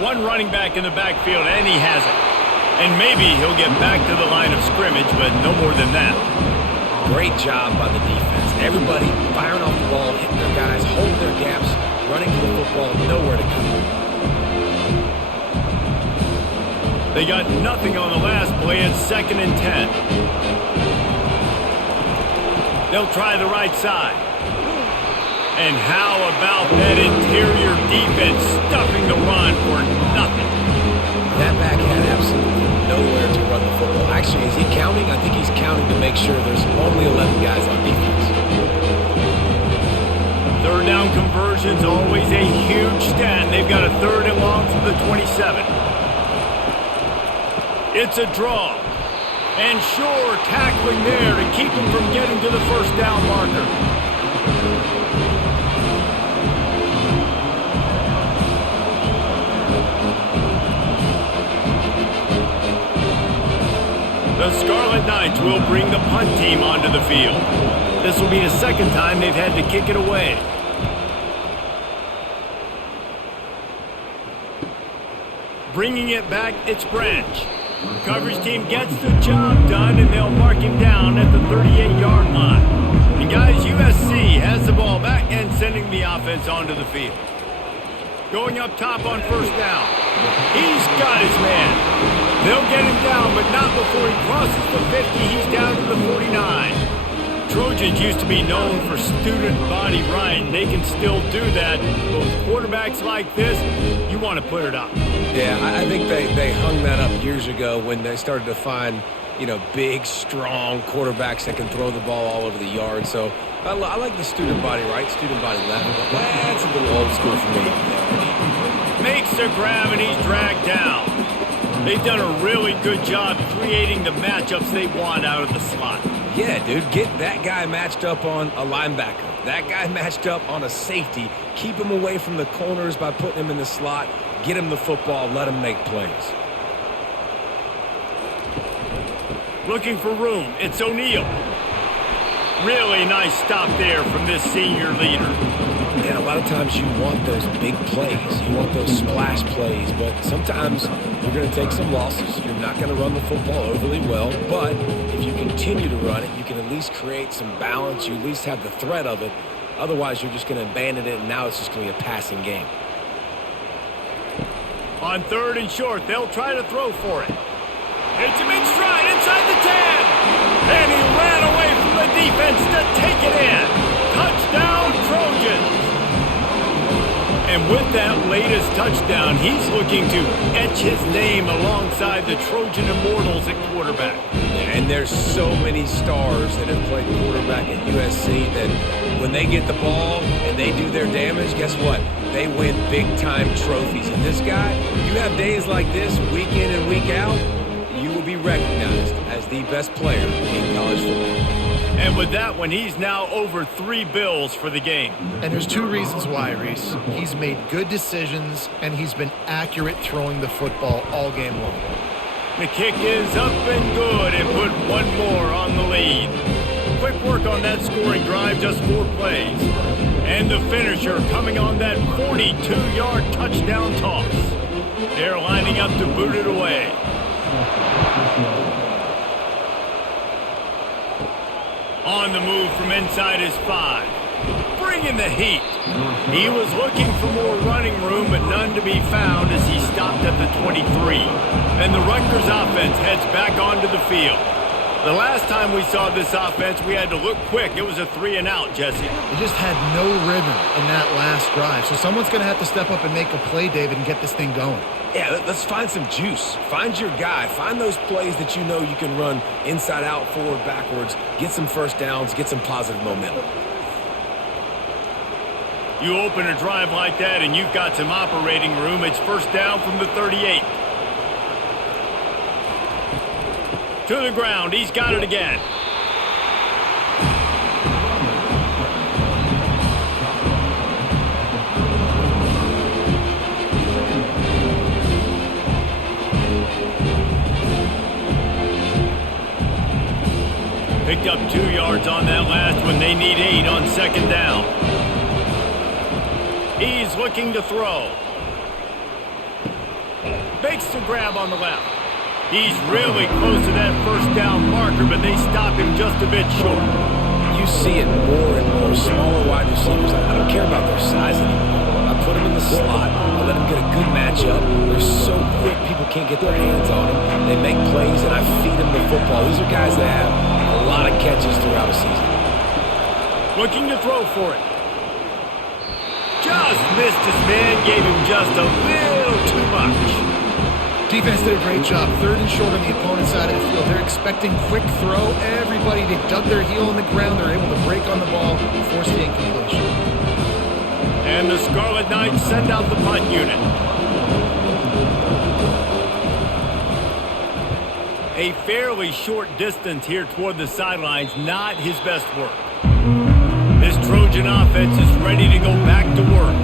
One running back in the backfield, and he has it. And maybe he'll get back to the line of scrimmage, but no more than that. Great job by the defense. Everybody firing off the ball, hitting their guys, holding their gaps, running to the football, nowhere to go. They got nothing on the last play. It's 2nd and 10. They'll try the right side. And how about that interior defense stuffing the run for nothing? That back had absolutely nowhere to run the football. Actually, is he counting? I think he's counting to make sure there's only 11 guys on defense. 3rd down conversion's always a huge stat. They've got a 3rd and long from the 27. It's a draw. And sure, tackling there to keep him from getting to the 1st down marker. The Scarlet Knights will bring the punt team onto the field. This will be the 2nd time they've had to kick it away. Bringing it back, it's Branch. Coverage team gets the job done, and they'll mark him down at the 38-yard line. And guys, USC has the ball back and sending the offense onto the field. Going up top on 1st down. He's got his man. They'll get him down, but not before he crosses the 50. He's down to the 49. Trojans used to be known for student body right, and they can still do that. But with quarterbacks like this, you want to put it up. Yeah, I think they hung that up years ago when they started to find, big, strong quarterbacks that can throw the ball all over the yard. So I like the student body right, student body left. But that's a little old school for me. Makes the grab, and he's dragged down. They've done a really good job creating the matchups they want out of the slot. Yeah, dude, get that guy matched up on a linebacker. That guy matched up on a safety. Keep him away from the corners by putting him in the slot. Get him the football. Let him make plays. Looking for room. It's O'Neal. Really nice stop there from this senior leader. Yeah, a lot of times you want those big plays. You want those splash plays, but sometimes you're going to take some losses. You're not going to run the football overly well, but if you continue to run it, you can at least create some balance. You at least have the threat of it. Otherwise, you're just going to abandon it, and now it's just going to be a passing game. On 3rd and short, they'll try to throw for it. It's a big stride inside the 10. And he ran away from the defense to take it in. Touchdown, Trojans. And with that latest touchdown, he's looking to etch his name alongside the Trojan Immortals at quarterback. And there's so many stars that have played quarterback at USC that when they get the ball and they do their damage, guess what? They win big-time trophies. And this guy, you have days like this, week in and week out, you will be recognized as the best player in college football. And with that one, he's now over 3 bills for the game. And there's 2 reasons why, Reese. He's made good decisions, and he's been accurate throwing the football all game long. The kick is up and good, and put one more on the lead. Quick work on that scoring drive, just 4 plays. And the finisher coming on that 42-yard touchdown toss. They're lining up to boot it away. On the move from inside his 5. Bringing the heat. He was looking for more running room, but none to be found as he stopped at the 23. And the Rutgers offense heads back onto the field. The last time we saw this offense, we had to look quick. It was a 3-and-out, Jesse. They just had no rhythm in that last drive. So someone's going to have to step up and make a play, David, and get this thing going. Yeah, let's find some juice. Find your guy. Find those plays that you know you can run inside out, forward, backwards. Get some first downs. Get some positive momentum. You open a drive like that and you've got some operating room. It's 1st down from the 38. To the ground. He's got it again. Picked up 2 yards on that last one. They need 8 on 2nd down. He's looking to throw. Makes the grab on the left. He's really close to that 1st down marker, but they stop him just a bit short. You see it more and more. Smaller wide receivers. I don't care about their size anymore. I put them in the slot. I let them get a good matchup. They're so quick, people can't get their hands on them. They make plays, and I feed them the football. These are guys that have a lot of catches throughout a season. Looking to throw for it. Just missed his man, gave him just a little too much. Defense did a great job. 3rd and short on the opponent's side of the field. They're expecting quick throw. Everybody, they dug their heel in the ground. They're able to break on the ball, force the incompletion. And the Scarlet Knights send out the punt unit. A fairly short distance here toward the sidelines, not his best work. This Trojan offense is ready to go back to work.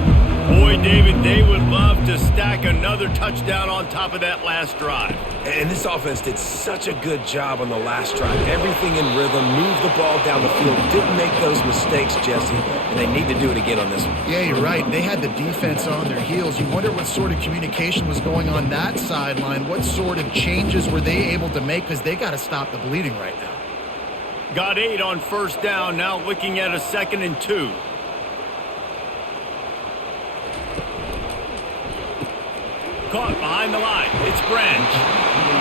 Boy, David, they would love to stack another touchdown on top of that last drive. And this offense did such a good job on the last drive. Everything in rhythm, moved the ball down the field, didn't make those mistakes, Jesse, and they need to do it again on this one. Yeah, you're right. They had the defense on their heels. You wonder what sort of communication was going on that sideline. What sort of changes were they able to make, because they got to stop the bleeding right now. Got 8 on first down, now looking at a 2nd and 2. Caught behind the line. It's Branch.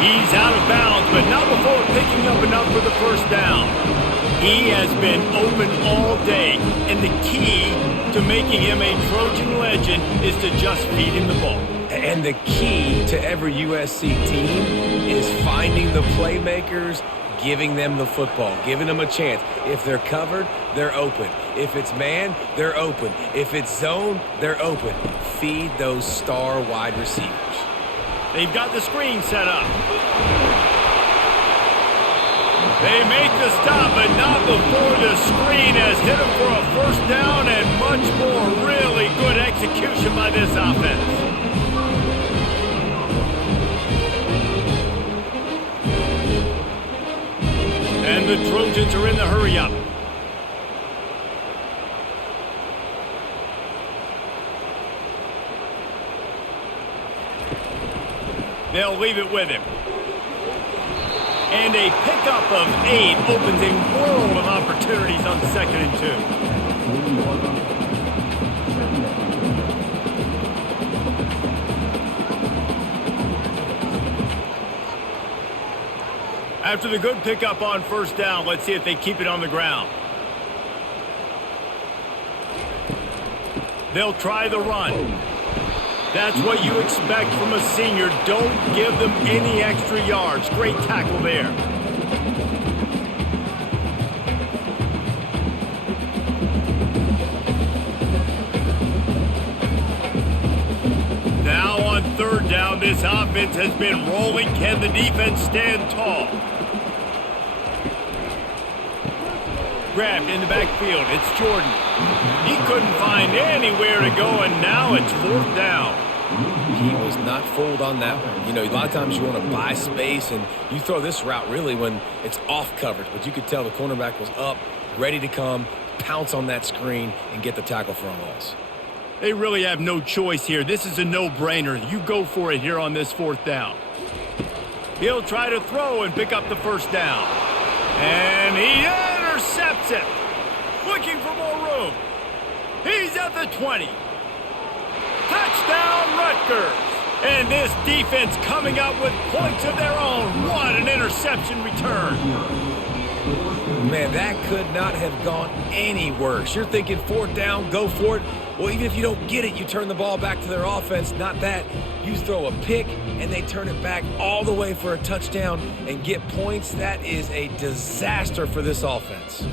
He's out of bounds, but not before picking up enough for the first down. He has been open all day, and the key to making him a Trojan legend is to just feed him the ball. And the key to every USC team is finding the playmakers, giving them the football, giving them a chance. If they're covered, they're open. If it's man, they're open. If it's zone, they're open. Feed those star wide receivers. They've got the screen set up. They make the stop, but not before the screen has hit them for a first down, and much more. Really good execution by this offense. And the Trojans are in the hurry-up. They'll leave it with him. And a pickup of 8 opens a world of opportunities on 2nd and 2. After the good pickup on first down, let's see if they keep it on the ground. They'll try the run. That's what you expect from a senior. Don't give them any extra yards. Great tackle there. Now on 3rd down, this offense has been rolling. Can the defense stand tall? Grabbed in the backfield. It's Jordan. He couldn't find anywhere to go, and now it's 4th down. He was not fooled on that one. You know, a lot of times you want to buy space, and you throw this route really when it's off coverage. But you could tell the cornerback was up, ready to come, pounce on that screen, and get the tackle for a loss. They really have no choice here. This is a no-brainer. You go for it here on this 4th down. He'll try to throw and pick up the first down. And he intercepts it. Looking for more room. He's at the 20. Touchdown, Rutgers. And this defense coming up with points of their own. What an interception return. Man, that could not have gone any worse. You're thinking 4th down, go for it. Well, even if you don't get it, you turn the ball back to their offense. Not that. You throw a pick, and they turn it back all the way for a touchdown and get points. That is a disaster for this offense.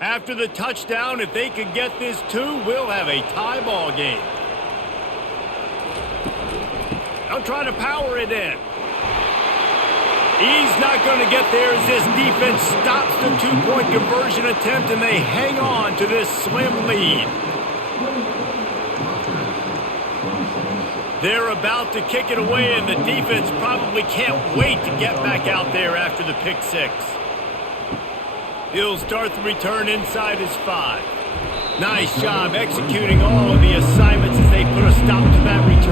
After the touchdown, if they could get this 2, we'll have a tie ball game. They'll try to power it in. He's not going to get there as this defense stops the 2-point conversion attempt, and they hang on to this slim lead. They're about to kick it away, and the defense probably can't wait to get back out there after the pick 6. He'll start the return inside his 5. Nice job executing all of the assignments as they put a stop to that return.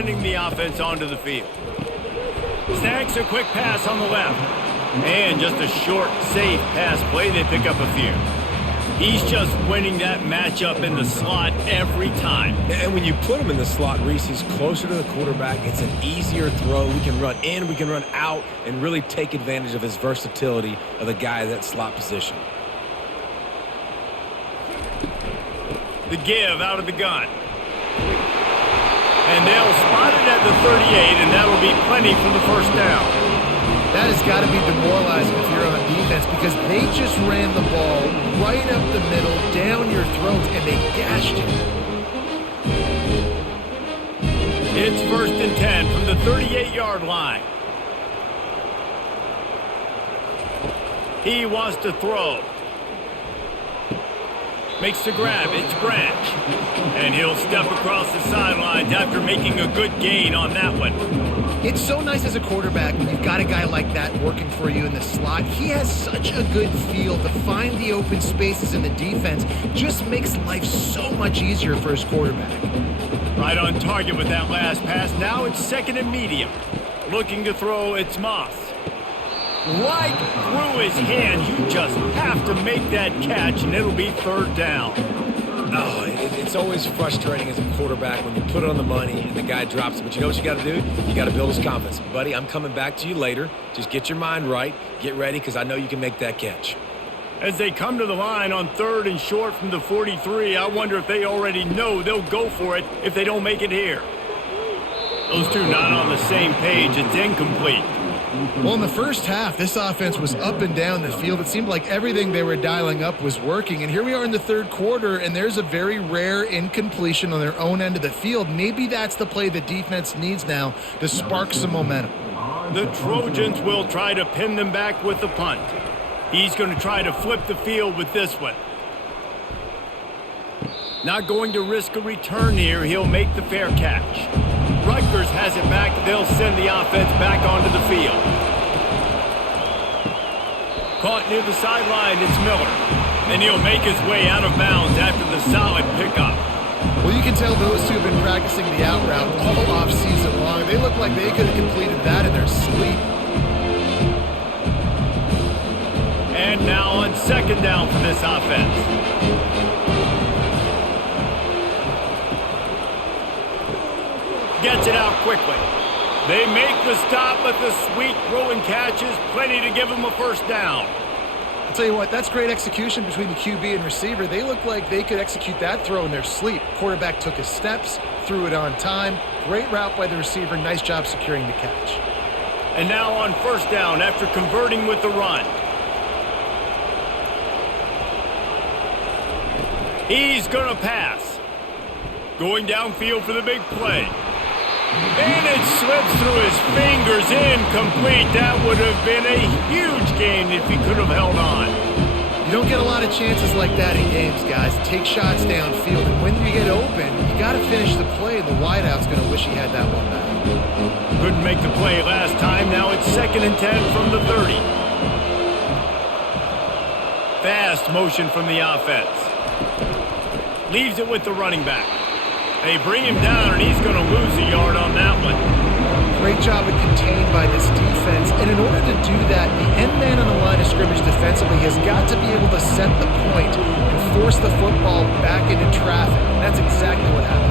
sending the offense onto the field. Snags a quick pass on the left. And just a short, safe pass play. They pick up a few. He's just winning that matchup in the slot every time. And when you put him in the slot, Reese, he's closer to the quarterback. It's an easier throw. We can run in, we can run out, and really take advantage of his versatility of the guy in that slot position. The give out of the gun. And they'll spot it at the 38, and that'll be plenty for the first down. That has got to be demoralizing if you're on defense because they just ran the ball right up the middle, down your throat, and they gashed you. It's 1st and 10 from the 38-yard line. He wants to throw. Makes the grab. It's Branch. And he'll step across the sidelines after making a good gain on that one. It's so nice as a quarterback when you've got a guy like that working for you in the slot. He has such a good feel to find the open spaces in the defense. Just makes life so much easier for his quarterback. Right on target with that last pass. Now it's 2nd and medium. Looking to throw, it's Moss. Right through his hands. You just have to make that catch, and it'll be 3rd down. Oh, it's always frustrating as a quarterback when you put it on the money and the guy drops it. But you know what you got to do? You got to build his confidence. Buddy, I'm coming back to you later. Just get your mind right. Get ready because I know you can make that catch. As they come to the line on 3rd and short from the 43, I wonder if they already know they'll go for it if they don't make it here. Those two not on the same page. It's incomplete. Well, in the first half, this offense was up and down the field. It seemed like everything they were dialing up was working. And here we are in the 3rd quarter, and there's a very rare incompletion on their own end of the field. Maybe that's the play the defense needs now to spark some momentum. The Trojans will try to pin them back with the punt. He's going to try to flip the field with this one. Not going to risk a return here. He'll make the fair catch. Rutgers has it back. They'll send the offense back onto the field. Caught near the sideline, it's Miller. And he'll make his way out of bounds after the solid pickup. Well, you can tell those two have been practicing the out route all off-season long. They look like they could have completed that in their sleep. And now on 2nd down for this offense. Gets it out quickly. They make the stop, but the sweet throw and catch is plenty to give them a 1st down. I'll tell you what, that's great execution between the QB and receiver. They look like they could execute that throw in their sleep. Quarterback took his steps, threw it on time. Great route by the receiver. Nice job securing the catch. And now on 1st down after converting with the run. He's going to pass. Going downfield for the big play. And it slips through his fingers, incomplete. That would have been a huge gain if he could have held on. You don't get a lot of chances like that in games, guys. Take shots downfield, and when you get open, you got to finish the play. The wideout's going to wish he had that one back. Couldn't make the play last time. Now it's 2nd and 10 from the 30. Fast motion from the offense. Leaves it with the running back. They bring him down, and he's going to lose a yard on that one. Great job of contained by this defense. And in order to do that, the end man on the line of scrimmage defensively has got to be able to set the point and force the football back into traffic. And that's exactly what happened.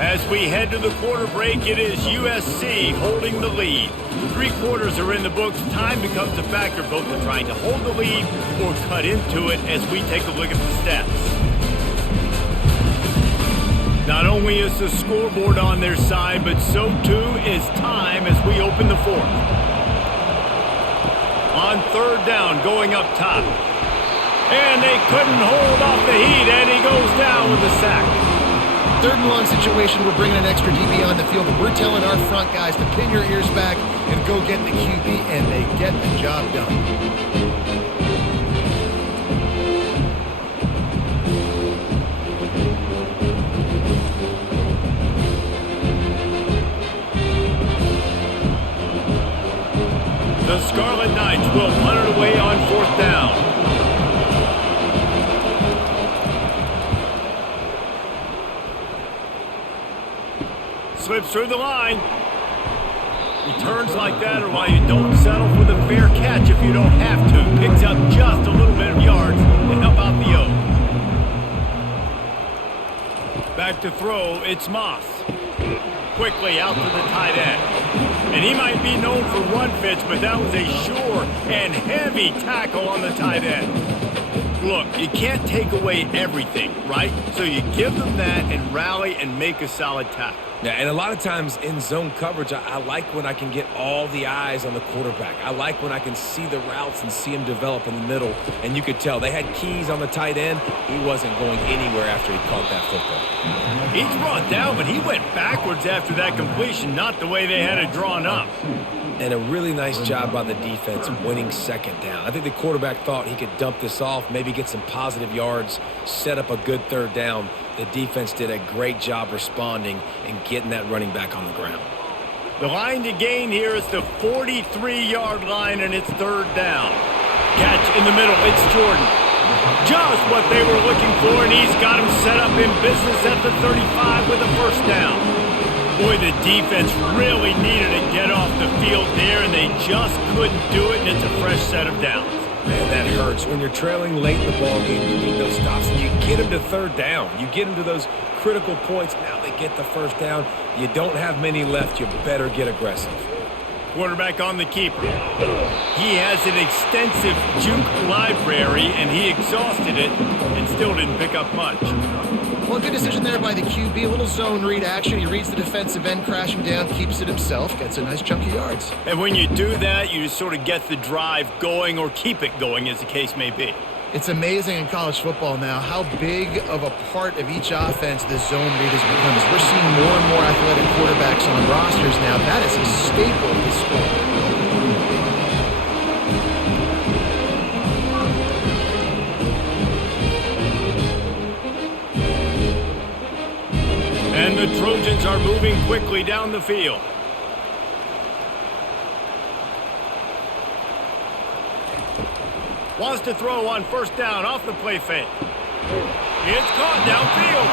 As we head to the quarter break, it is USC holding the lead. 3 quarters are in the books. Time becomes a factor, both in trying to hold the lead or cut into it as we take a look at the stats. Not only is the scoreboard on their side, but so too is time as we open the 4th. On 3rd down, going up top. And they couldn't hold off the heat, and he goes down with a sack. 3rd and long situation, we're bringing an extra DB on the field, but we're telling our front guys to pin your ears back and go get the QB, and they get the job done. The Scarlet Knights will punt it away on 4th down. Slips through the line. Returns like that are why you don't settle for the fair catch if you don't have to. Picks up just a little bit of yards to help out the O. Back to throw, it's Moss. Quickly out to the tight end. And he might be known for run fits, but that was a sure and heavy tackle on the tight end. Look, you can't take away everything, right? So you give them that and rally and make a solid tackle. Yeah, and a lot of times in zone coverage, I like when I can get all the eyes on the quarterback. I like when I can see the routes and see him develop in the middle. And you could tell they had keys on the tight end. He wasn't going anywhere after he caught that football. He's brought down, but he went backwards after that completion, not the way they had it drawn up. And a really nice job by the defense winning 2nd down. I think the quarterback thought he could dump this off, maybe get some positive yards, set up a good 3rd down. The defense did a great job responding and getting that running back on the ground. The line to gain here is the 43-yard line, and it's 3rd down. Catch in the middle, it's Jordan. Just what they were looking for, and he's got him set up in business at the 35 with a 1st down. Boy, the defense really needed to get off the field there, and they just couldn't do it, and it's a fresh set of downs. Man, that hurts. When you're trailing late in the ball game, you need those stops, and you get them to 3rd down. You get them to those critical points. Now they get the 1st down. You don't have many left. You better get aggressive. Quarterback on the keeper. He has an extensive juke library, and he exhausted it and still didn't pick up much. Well, good decision there by the QB. A little zone read action. He reads the defensive end crashing down, keeps it himself, gets a nice chunk of yards. And when you do that, you just sort of get the drive going or keep it going, as the case may be. It's amazing in college football now how big of a part of each offense the zone read has become. As we're seeing more and more athletic quarterbacks on rosters now, that is a staple of the sport. And the Trojans are moving quickly down the field. Wants to throw on 1st down off the play fake. It's caught downfield.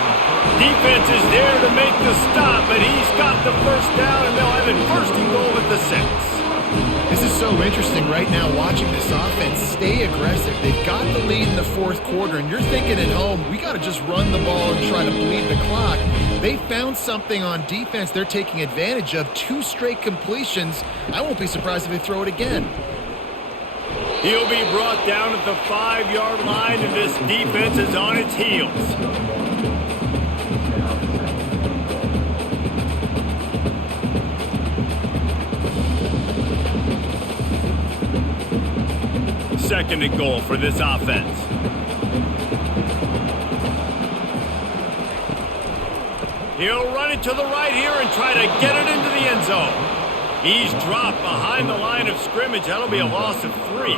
Defense is there to make the stop, but he's got the 1st down, and they'll have it 1st and goal at the 6. This is so interesting right now watching this offense stay aggressive. They've got the lead in the 4th quarter, and you're thinking at home, we got to just run the ball and try to bleed the clock. They found something on defense they're taking advantage of. 2 straight completions. I won't be surprised if they throw it again. He'll be brought down at the 5-yard line, and this defense is on its heels. Second and goal for this offense. He'll run it to the right here and try to get it into the end zone. He's dropped behind the line of scrimmage. That'll be a loss of 3.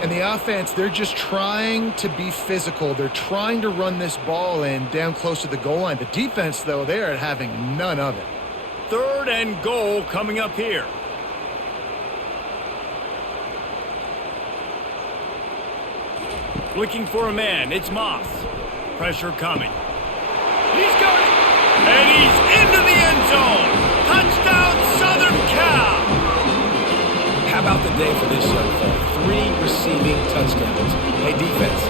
And the offense, they're just trying to be physical. They're trying to run this ball in down close to the goal line. The defense, though, they are having none of it. 3rd and goal coming up here. Looking for a man. It's Moss. Pressure coming. He's got it. And he's into the end zone. Touchdown, Southern Cal. How about the day for this young fella? 3 receiving touchdowns. Hey, defense,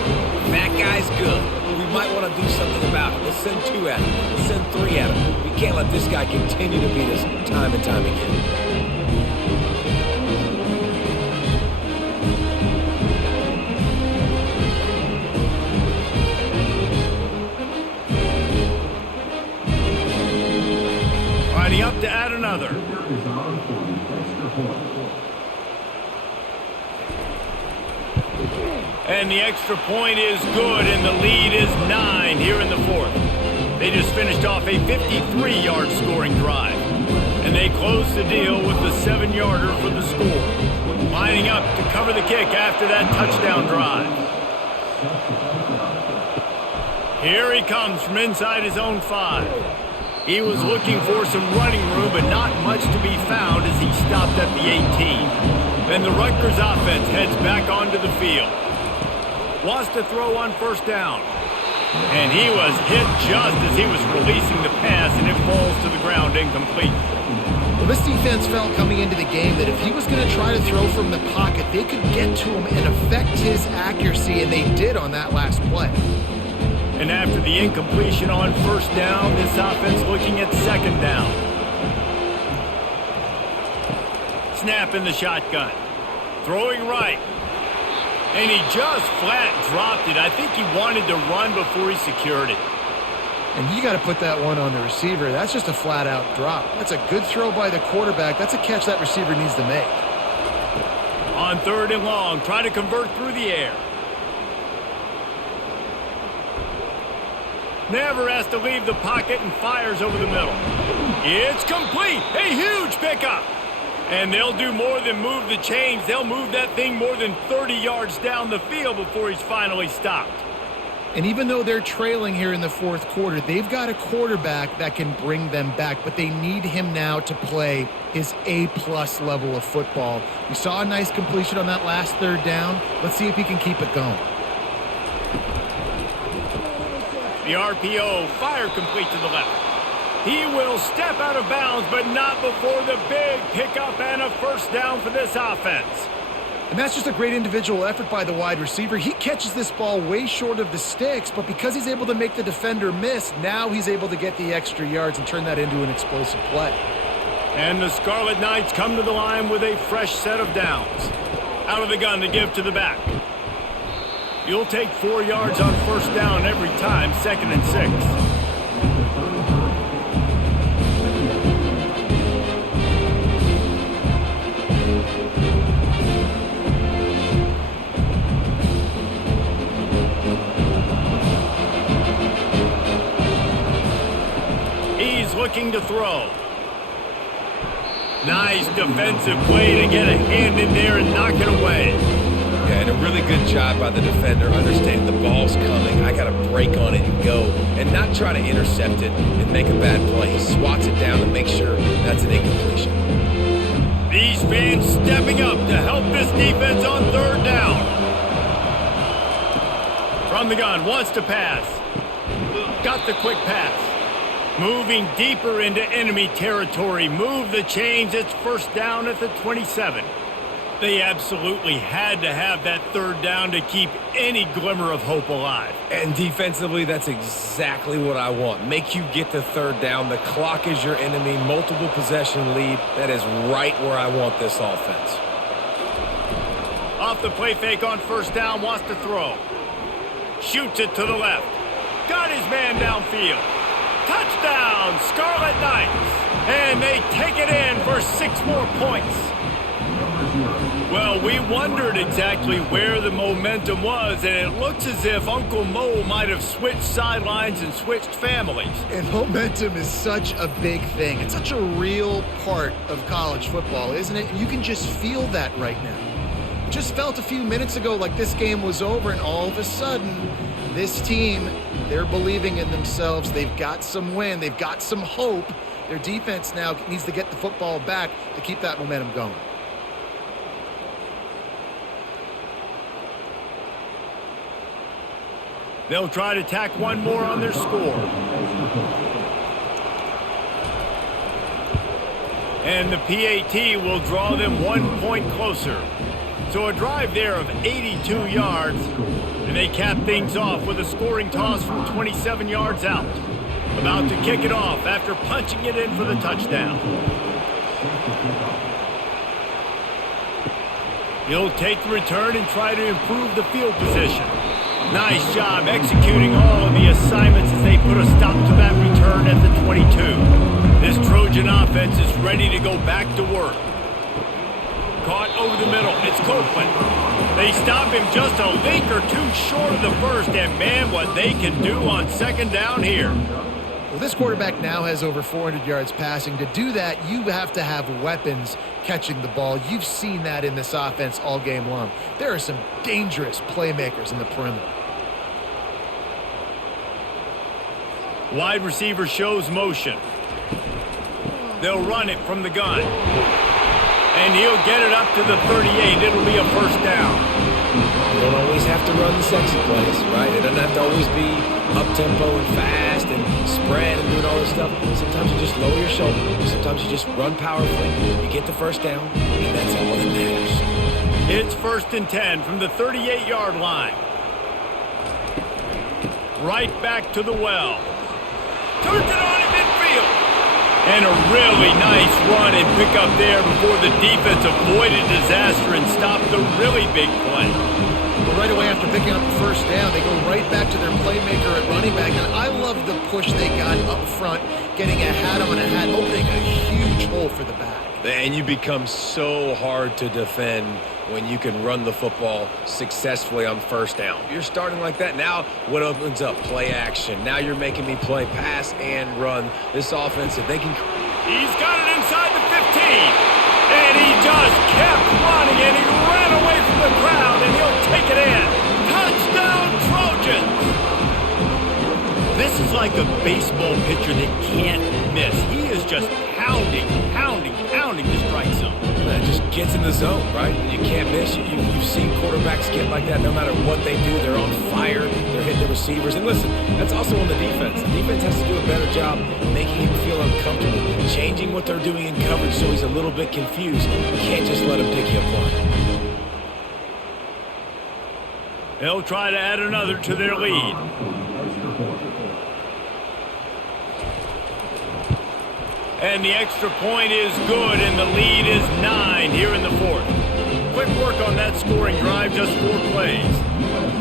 that guy's good. We might want to do something about it. Let's send 2 at him. Let's send 3 at him. We can't let this guy continue to beat us time and time again. Lining up to add another. And the extra point is good, and the lead is 9 here in the 4th. They just finished off a 53-yard scoring drive. And they close the deal with the 7-yarder for the score. Lining up to cover the kick after that touchdown drive. Here he comes from inside his own 5. He was looking for some running room, but not much to be found as he stopped at the 18. And the Rutgers offense heads back onto the field. Wants to throw on first down. And he was hit just as he was releasing the pass, and it falls to the ground incomplete. Well, this defense felt coming into the game that if he was going to try to throw from the pocket, they could get to him and affect his accuracy, and they did on that last play. And after the incompletion on first down, this offense looking at second down. Snap in the shotgun. Throwing right. And he just flat dropped it. I think he wanted to run before he secured it. And you got to put that one on the receiver. That's just a flat-out drop. That's a good throw by the quarterback. That's a catch that receiver needs to make. On third and long, try to convert through the air. Never has to leave the pocket and fires over the middle. It's complete. A huge pickup. And they'll do more than move the chains. They'll move that thing more than 30 yards down the field before he's finally stopped. And even though they're trailing here in the fourth quarter, they've got a quarterback that can bring them back, but they need him now to play his A-plus level of football. We saw a nice completion on that last third down. Let's see if he can keep it going. The RPO, fire complete to the left. He will step out of bounds, but not before the big pickup and a first down for this offense. And that's just a great individual effort by the wide receiver. He catches this ball way short of the sticks, but because he's able to make the defender miss, now he's able to get the extra yards and turn that into an explosive play. And the Scarlet Knights come to the line with a fresh set of downs. Out of the gun to give to the back. You'll take 4 yards on first down every time, 2nd and 6. Looking to throw. Nice defensive play to get a hand in there and knock it away. Yeah, and a really good job by the defender, understanding the ball's coming. I got to break on it and go, and not try to intercept it and make a bad play. He swats it down to make sure that's an incompletion. These fans stepping up to help this defense on third down. From the gun, wants to pass. Got the quick pass. Moving deeper into enemy territory. Move the chains. It's first down at the 27. They absolutely had to have that third down to keep any glimmer of hope alive. And defensively, that's exactly what I want. Make you get to third down. The clock is your enemy. Multiple possession lead. That is right where I want this offense. Off the play fake on first down. Wants to throw. Shoots it to the left. Got his man downfield. Touchdown, Scarlet Knights. And they take it in for 6 more points. Well, we wondered exactly where the momentum was, and it looks as if Uncle Mo might have switched sidelines and switched families. And momentum is such a big thing. It's such a real part of college football, isn't it? You can just feel that right now. It just felt a few minutes ago like this game was over, and all of a sudden, this team, they're believing in themselves. They've got some win. They've got some hope. Their defense now needs to get the football back to keep that momentum going. They'll try to tack one more on their score. And the PAT will draw them 1 point closer. So a drive there of 82 yards. And they cap things off with a scoring toss from 27 yards out. About to kick it off after punching it in for the touchdown. He'll take the return and try to improve the field position. Nice job executing all of the assignments as they put a stop to that return at the 22. This Trojan offense is ready to go back to work. Caught over the middle. It's Copeland. They stop him just a link or two short of the first, and man, what they can do on second down here. Well, this quarterback now has over 400 yards passing. To do that, you have to have weapons catching the ball. You've seen that in this offense all game long. There are some dangerous playmakers in the perimeter. Wide receiver shows motion. They'll run it from the gun. And he'll get it up to the 38. It'll be a first down. You don't always have to run the sexy plays, right? It doesn't have to always be up-tempo and fast and spread and doing all this stuff. Sometimes you just lower your shoulder. Sometimes you just run powerfully. You get the first down, and that's all that matters. It's 1st and 10 from the 38-yard line. Right back to the well. Turns it on in midfield. And a really nice run and pick up there before the defense avoided disaster and stopped the really big play. Well, right away after picking up the first down, they go right back to their playmaker at running back. And I love the push they got up front, getting a hat on a hat, opening a huge hole for the back. And you become so hard to defend when you can run the football successfully on first down. You're starting like that. Now what opens up? Play action. Now you're making me play pass and run. This offense, if they can... He's got it inside the 15. And he just kept running, and he ran away from the crowd, and he'll take it in. Touchdown, Trojans! This is like a baseball pitcher that can't miss. He is just pounding the strike zone. It just gets in the zone, right? You can't miss. You've seen quarterbacks get like that no matter what they do. They're on fire. They're hitting the receivers. And listen, that's also on the defense. The defense has to do a better job making him feel uncomfortable, changing what they're doing in coverage so he's a little bit confused. You can't just let him pick you apart. They'll try to add another to their lead. And the extra point is good, and the lead is 9 here in the 4th. Quick work on that scoring drive, just 4 plays.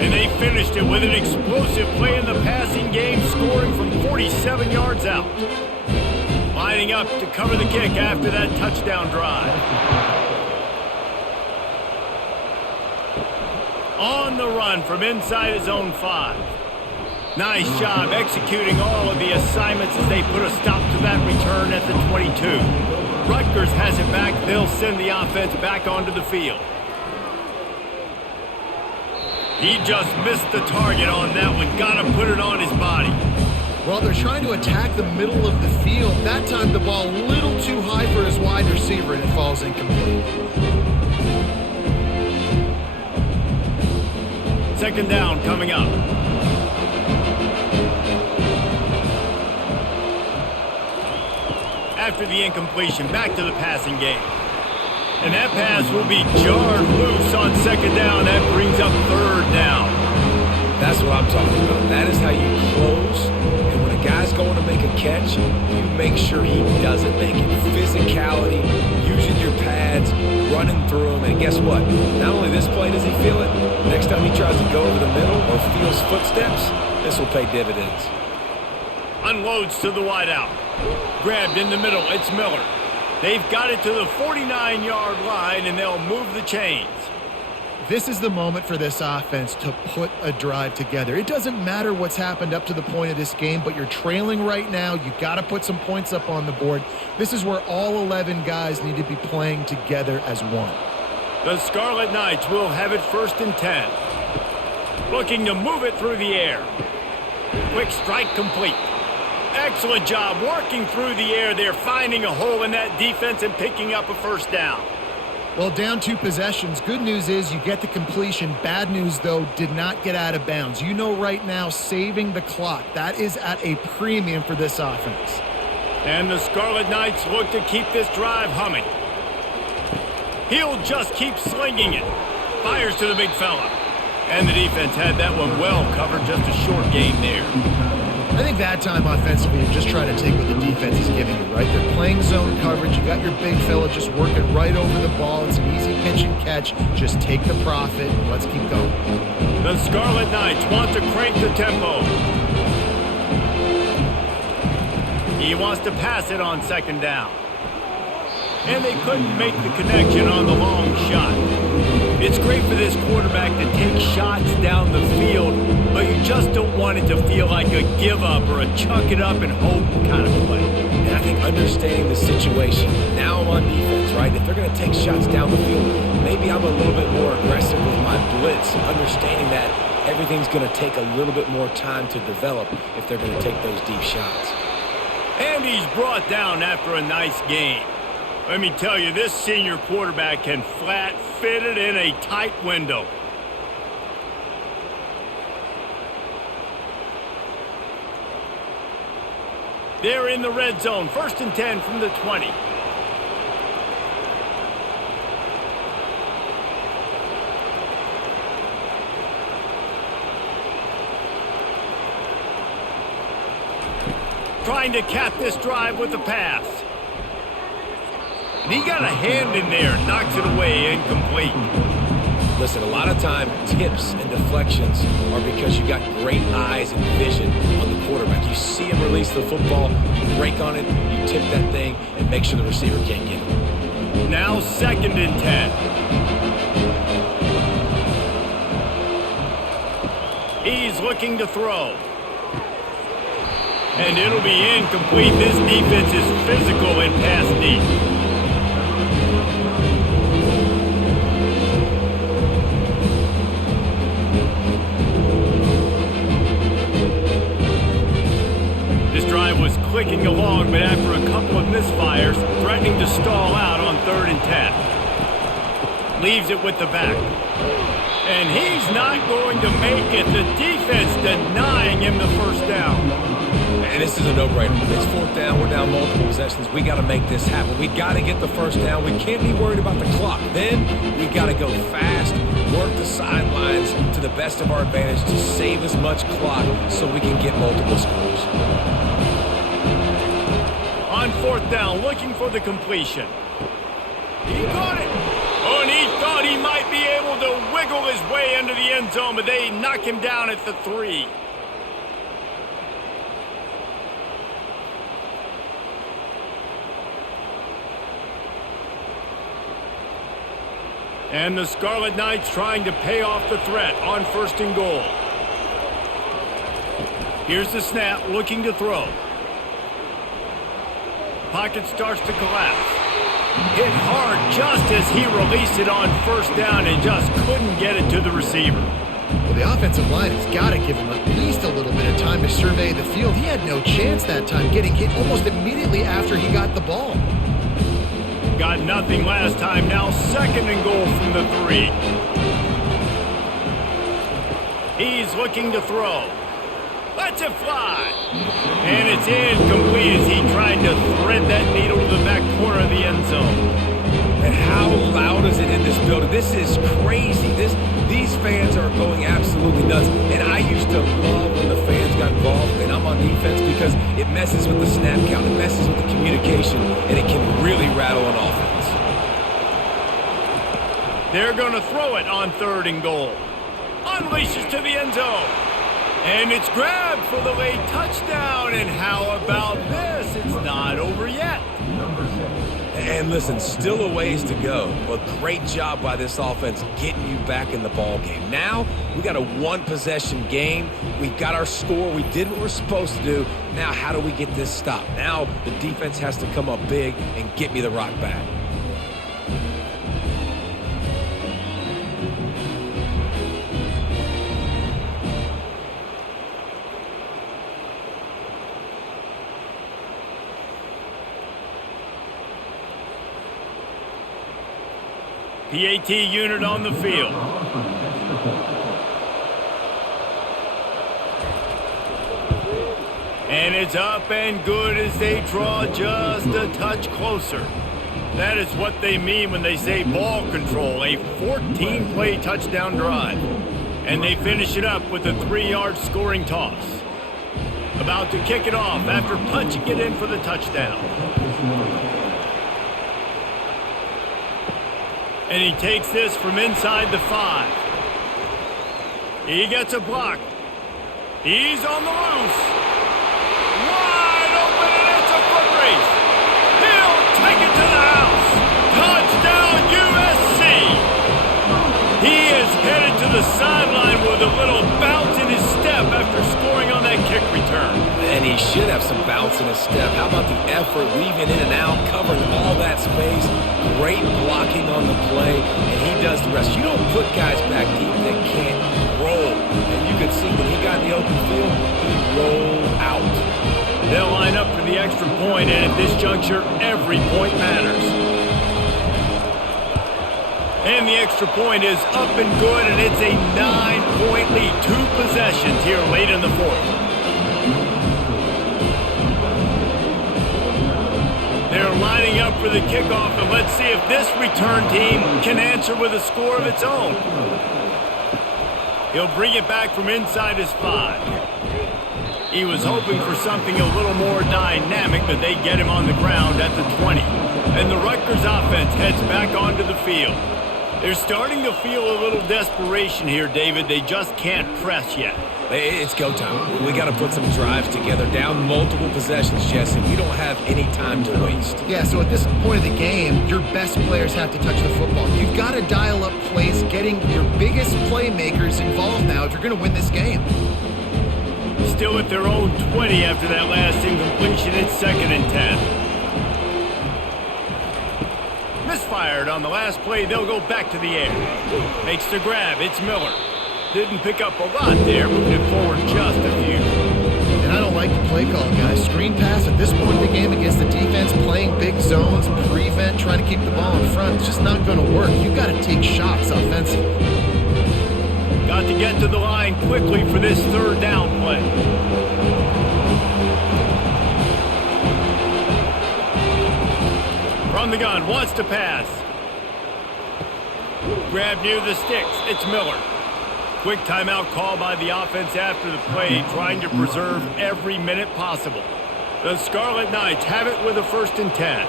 And they finished it with an explosive play in the passing game, scoring from 47 yards out. Lining up to cover the kick after that touchdown drive. On the run from inside his own 5. Nice job executing all of the assignments as they put a stop to that return at the 22. Rutgers has it back. They'll send the offense back onto the field. He just missed the target on that one. Got to put it on his body. Well, they're trying to attack the middle of the field. That time the ball a little too high for his wide receiver, and it falls incomplete. 2nd down coming up. After the incompletion, back to the passing game. And that pass will be jarred loose on 2nd down. That brings up 3rd down. That's what I'm talking about. That is how you close. And when a guy's going to make a catch, you make sure he doesn't make it. Physicality, using your pads, running through him. And guess what? Not only this play does he feel it, next time he tries to go over the middle or feels footsteps, this will pay dividends. Unloads to the wideout. Grabbed in the middle. It's Miller. They've got it to the 49-yard line, and they'll move the chains. This is the moment for this offense to put a drive together. It doesn't matter what's happened up to the point of this game, but you're trailing right now. You got to put some points up on the board. This is where all 11 guys need to be playing together as one. The Scarlet Knights will have it 1st and 10. Looking to move it through the air. Quick strike complete. Excellent job working through the air there, finding a hole in that defense and picking up a 1st down. Well, down 2 possessions. Good news is you get the completion. Bad news, though, did not get out of bounds. You know right now, saving the clock. That is at a premium for this offense. And the Scarlet Knights look to keep this drive humming. He'll just keep slinging it. Fires to the big fella. And the defense had that one well covered, just a short gain there. I think that time offensively, you're just trying to take what the defense is giving you, right? They're playing zone coverage. You got your big fella just working right over the ball. It's an easy pitch and catch. Just take the profit and let's keep going. The Scarlet Knights want to crank the tempo. He wants to pass it on 2nd down. And they couldn't make the connection on the long shot. It's great for this quarterback to take shots down the field, but you just don't want it to feel like a give-up or a chuck it up and hope kind of play. And I think understanding the situation, now I'm on defense, right? If they're going to take shots down the field, maybe I'm a little bit more aggressive with my blitz, understanding that everything's going to take a little bit more time to develop if they're going to take those deep shots. And he's brought down after a nice gain. Let me tell you, this senior quarterback can flat fit it in a tight window. They're in the red zone. 1st and 10 from the 20. Trying to cap this drive with the pass. And he got a hand in there, knocks it away, incomplete. Listen, a lot of time, tips and deflections are because you got great eyes and vision on the quarterback. You see him release the football, you break on it, you tip that thing, and make sure the receiver can't get it. Now 2nd and 10. He's looking to throw. And it'll be incomplete. This defense is physical and pass deep. This drive was clicking along, but after a couple of misfires, threatening to stall out on 3rd and 10. Leaves it with the back. And he's not going to make it. The defense denying him the 1st down. And this is a no-brainer. It's 4th down. We're down multiple possessions. We got to make this happen. We got to get the 1st down. We can't be worried about the clock. Then we got to go fast, work the sidelines to the best of our advantage to save as much clock so we can get multiple scores. On 4th down, looking for the completion. He got it. Oh, and he thought he might be able to wiggle his way into the end zone, but they knock him down at the 3. And the Scarlet Knights trying to pay off the threat on 1st and goal. Here's the snap, looking to throw. Pocket starts to collapse. Hit hard just as he released it on 1st down and just couldn't get it to the receiver. Well, the offensive line has got to give him at least a little bit of time to survey the field. He had no chance that time, getting hit almost immediately after he got the ball. Got nothing last time. Now 2nd and goal from the 3. He's looking to throw. Lets it fly. And it's incomplete as he tried to thread that needle to the back corner of the end zone. And how loud is it in this building? This is crazy. These fans are going absolutely nuts. And I used to love when the fans got involved, and I'm on defense because it messes with the snap count, it messes with the communication, and it can really rattle an offense. They're going to throw it on 3rd and goal. Unleashes to the end zone. And it's grabbed for the late touchdown. And how about this? It's not over yet. And listen, still a ways to go, but great job by this offense getting you back in the ball game. Now, we got a 1-possession game. We got our score. We did what we're supposed to do. Now, how do we get this stopped? Now, the defense has to come up big and get me the rock back. PAT unit on the field. And it's up and good as they draw just a touch closer. That is what they mean when they say ball control, a 14-play touchdown drive. And they finish it up with a 3-yard scoring toss. About to kick it off after punching it in for the touchdown. And he takes this from inside the 5. He gets a block. He's on the loose. Wide open, and it's a foot race. He'll take it to the house. Touchdown, USC. He is headed to the sideline with a little bounce in his step after scoring on that kick return. And he should have some bounce in his step. How about the effort, weaving in and out, covering all that space, great blocking on the play, and he does the rest. You don't put guys back deep that can't roll. And you could see when he got in the open field, he rolled out. They'll line up for the extra point, and at this juncture, every point matters. And the extra point is up and good, and it's a 9-point lead. 2 possessions here late in the fourth. They're lining up for the kickoff, and let's see if this return team can answer with a score of its own. He'll bring it back from inside his 5. He was hoping for something a little more dynamic, but they get him on the ground at the 20. And the Rutgers offense heads back onto the field. They're starting to feel a little desperation here, David. They just can't press yet. It's go time. We got to put some drives together. Down multiple possessions, Jesse. We don't have any time to waste. Yeah, so at this point of the game, your best players have to touch the football. You've got to dial up plays, getting your biggest playmakers involved now if you're going to win this game. Still at their own 20 after that last incompletion. It's 2nd and 10. Misfired on the last play. They'll go back to the air. Makes the grab. It's Miller. Didn't pick up a lot there. Moving it forward just a few. And I don't like the play call, guys. Screen pass at this point of the game against the defense, playing big zones, prevent, trying to keep the ball in front. It's just not going to work. You've got to take shots offensively. Got to get to the line quickly for this 3rd down play. From the gun, wants to pass. Grab near the sticks. It's Miller. Quick timeout call by the offense after the play, trying to preserve every minute possible. The Scarlet Knights have it with a 1st and 10.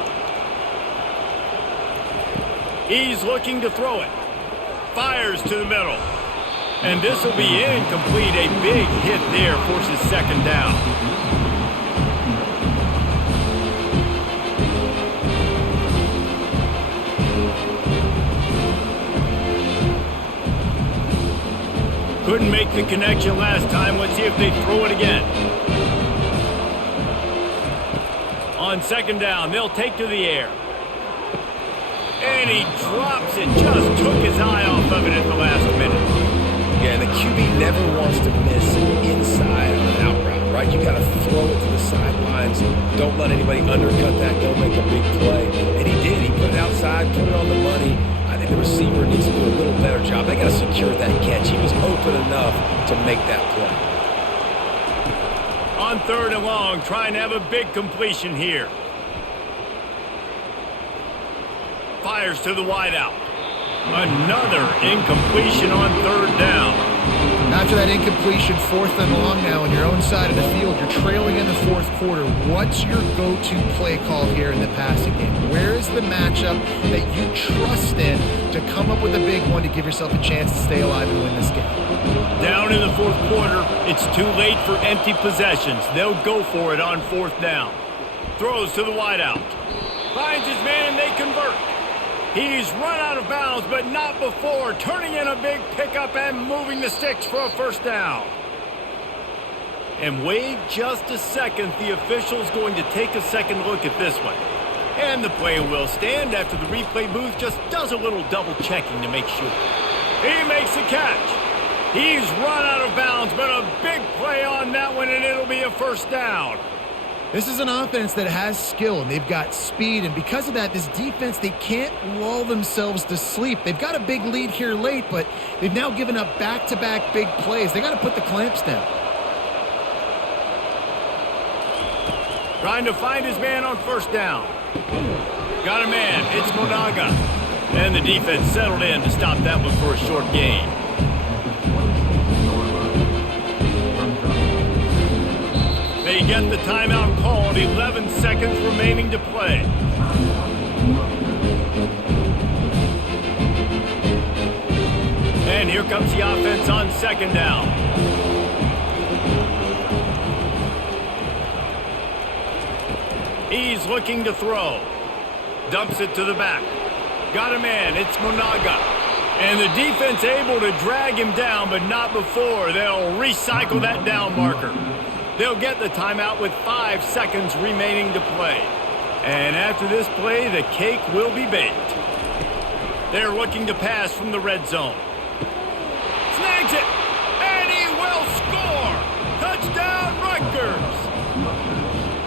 He's looking to throw it. Fires to the middle. And this will be incomplete. A big hit there forces 2nd down. Couldn't make the connection last time. Let's see if they throw it again. On 2nd down, they'll take to the air. And he drops it. Just took his eye off of it at the last minute. Yeah, and the QB never wants to miss inside on an out route, right? You got to throw it to the sidelines. Don't let anybody undercut that. Go make a big play. And he did. He put it outside, put it on the money. I think the receiver needs to do a little better job. They got to secure that catch. He was open enough to make that play. On 3rd and long, trying to have a big completion here. Fires to the wideout. Another incompletion on 3rd down. After that incompletion, 4th and long now on your own side of the field, you're trailing in the 4th quarter. What's your go-to play call here in the passing game? Where is the matchup that you trust in to come up with a big one to give yourself a chance to stay alive and win this game? Down in the 4th quarter, it's too late for empty possessions. They'll go for it on 4th down. Throws to the wideout. Finds his man and they convert. He's run out of bounds, but not before. Turning in a big pickup and moving the sticks for a 1st down. And wait just a second. The official's going to take a second look at this one. And the play will stand after the replay booth just does a little double checking to make sure. He makes the catch. He's run out of bounds, but a big play on that one, and it'll be a 1st down. This is an offense that has skill, and they've got speed, and because of that, this defense, they can't lull themselves to sleep. They've got a big lead here late, but they've now given up back-to-back big plays. They got to put the clamps down. Trying to find his man on 1st down. Got a man. It's Monaga. And the defense settled in to stop that one for a short gain. They get the timeout called. 11 seconds remaining to play. And here comes the offense on 2nd down. He's looking to throw. Dumps it to the back. Got a man. It's Monaga. And the defense able to drag him down, but not before. They'll recycle that down marker. They'll get the timeout with 5 seconds remaining to play. And after this play, the cake will be baked. They're looking to pass from the red zone. Snags it, and he will score! Touchdown, Rutgers!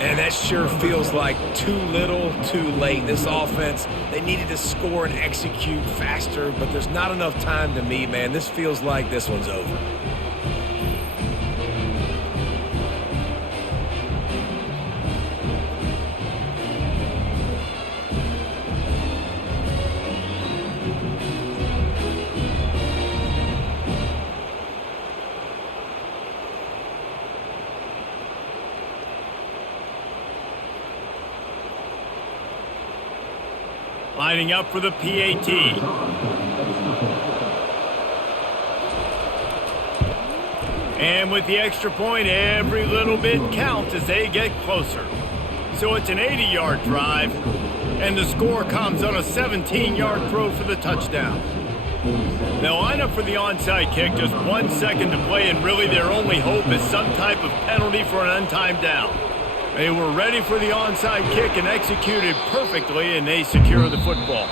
And Man, that sure feels like too little, too late. This offense, they needed to score and execute faster, but there's not enough time to me, man. This feels like this one's over. Lining up for the PAT. And with the extra point, every little bit counts as they get closer. So it's an 80-yard drive, and the score comes on a 17-yard throw for the touchdown. They'll line up for the onside kick, just 1 second to play, and really their only hope is some type of penalty for an untimed down. They were ready for the onside kick and executed perfectly, and they secure the football.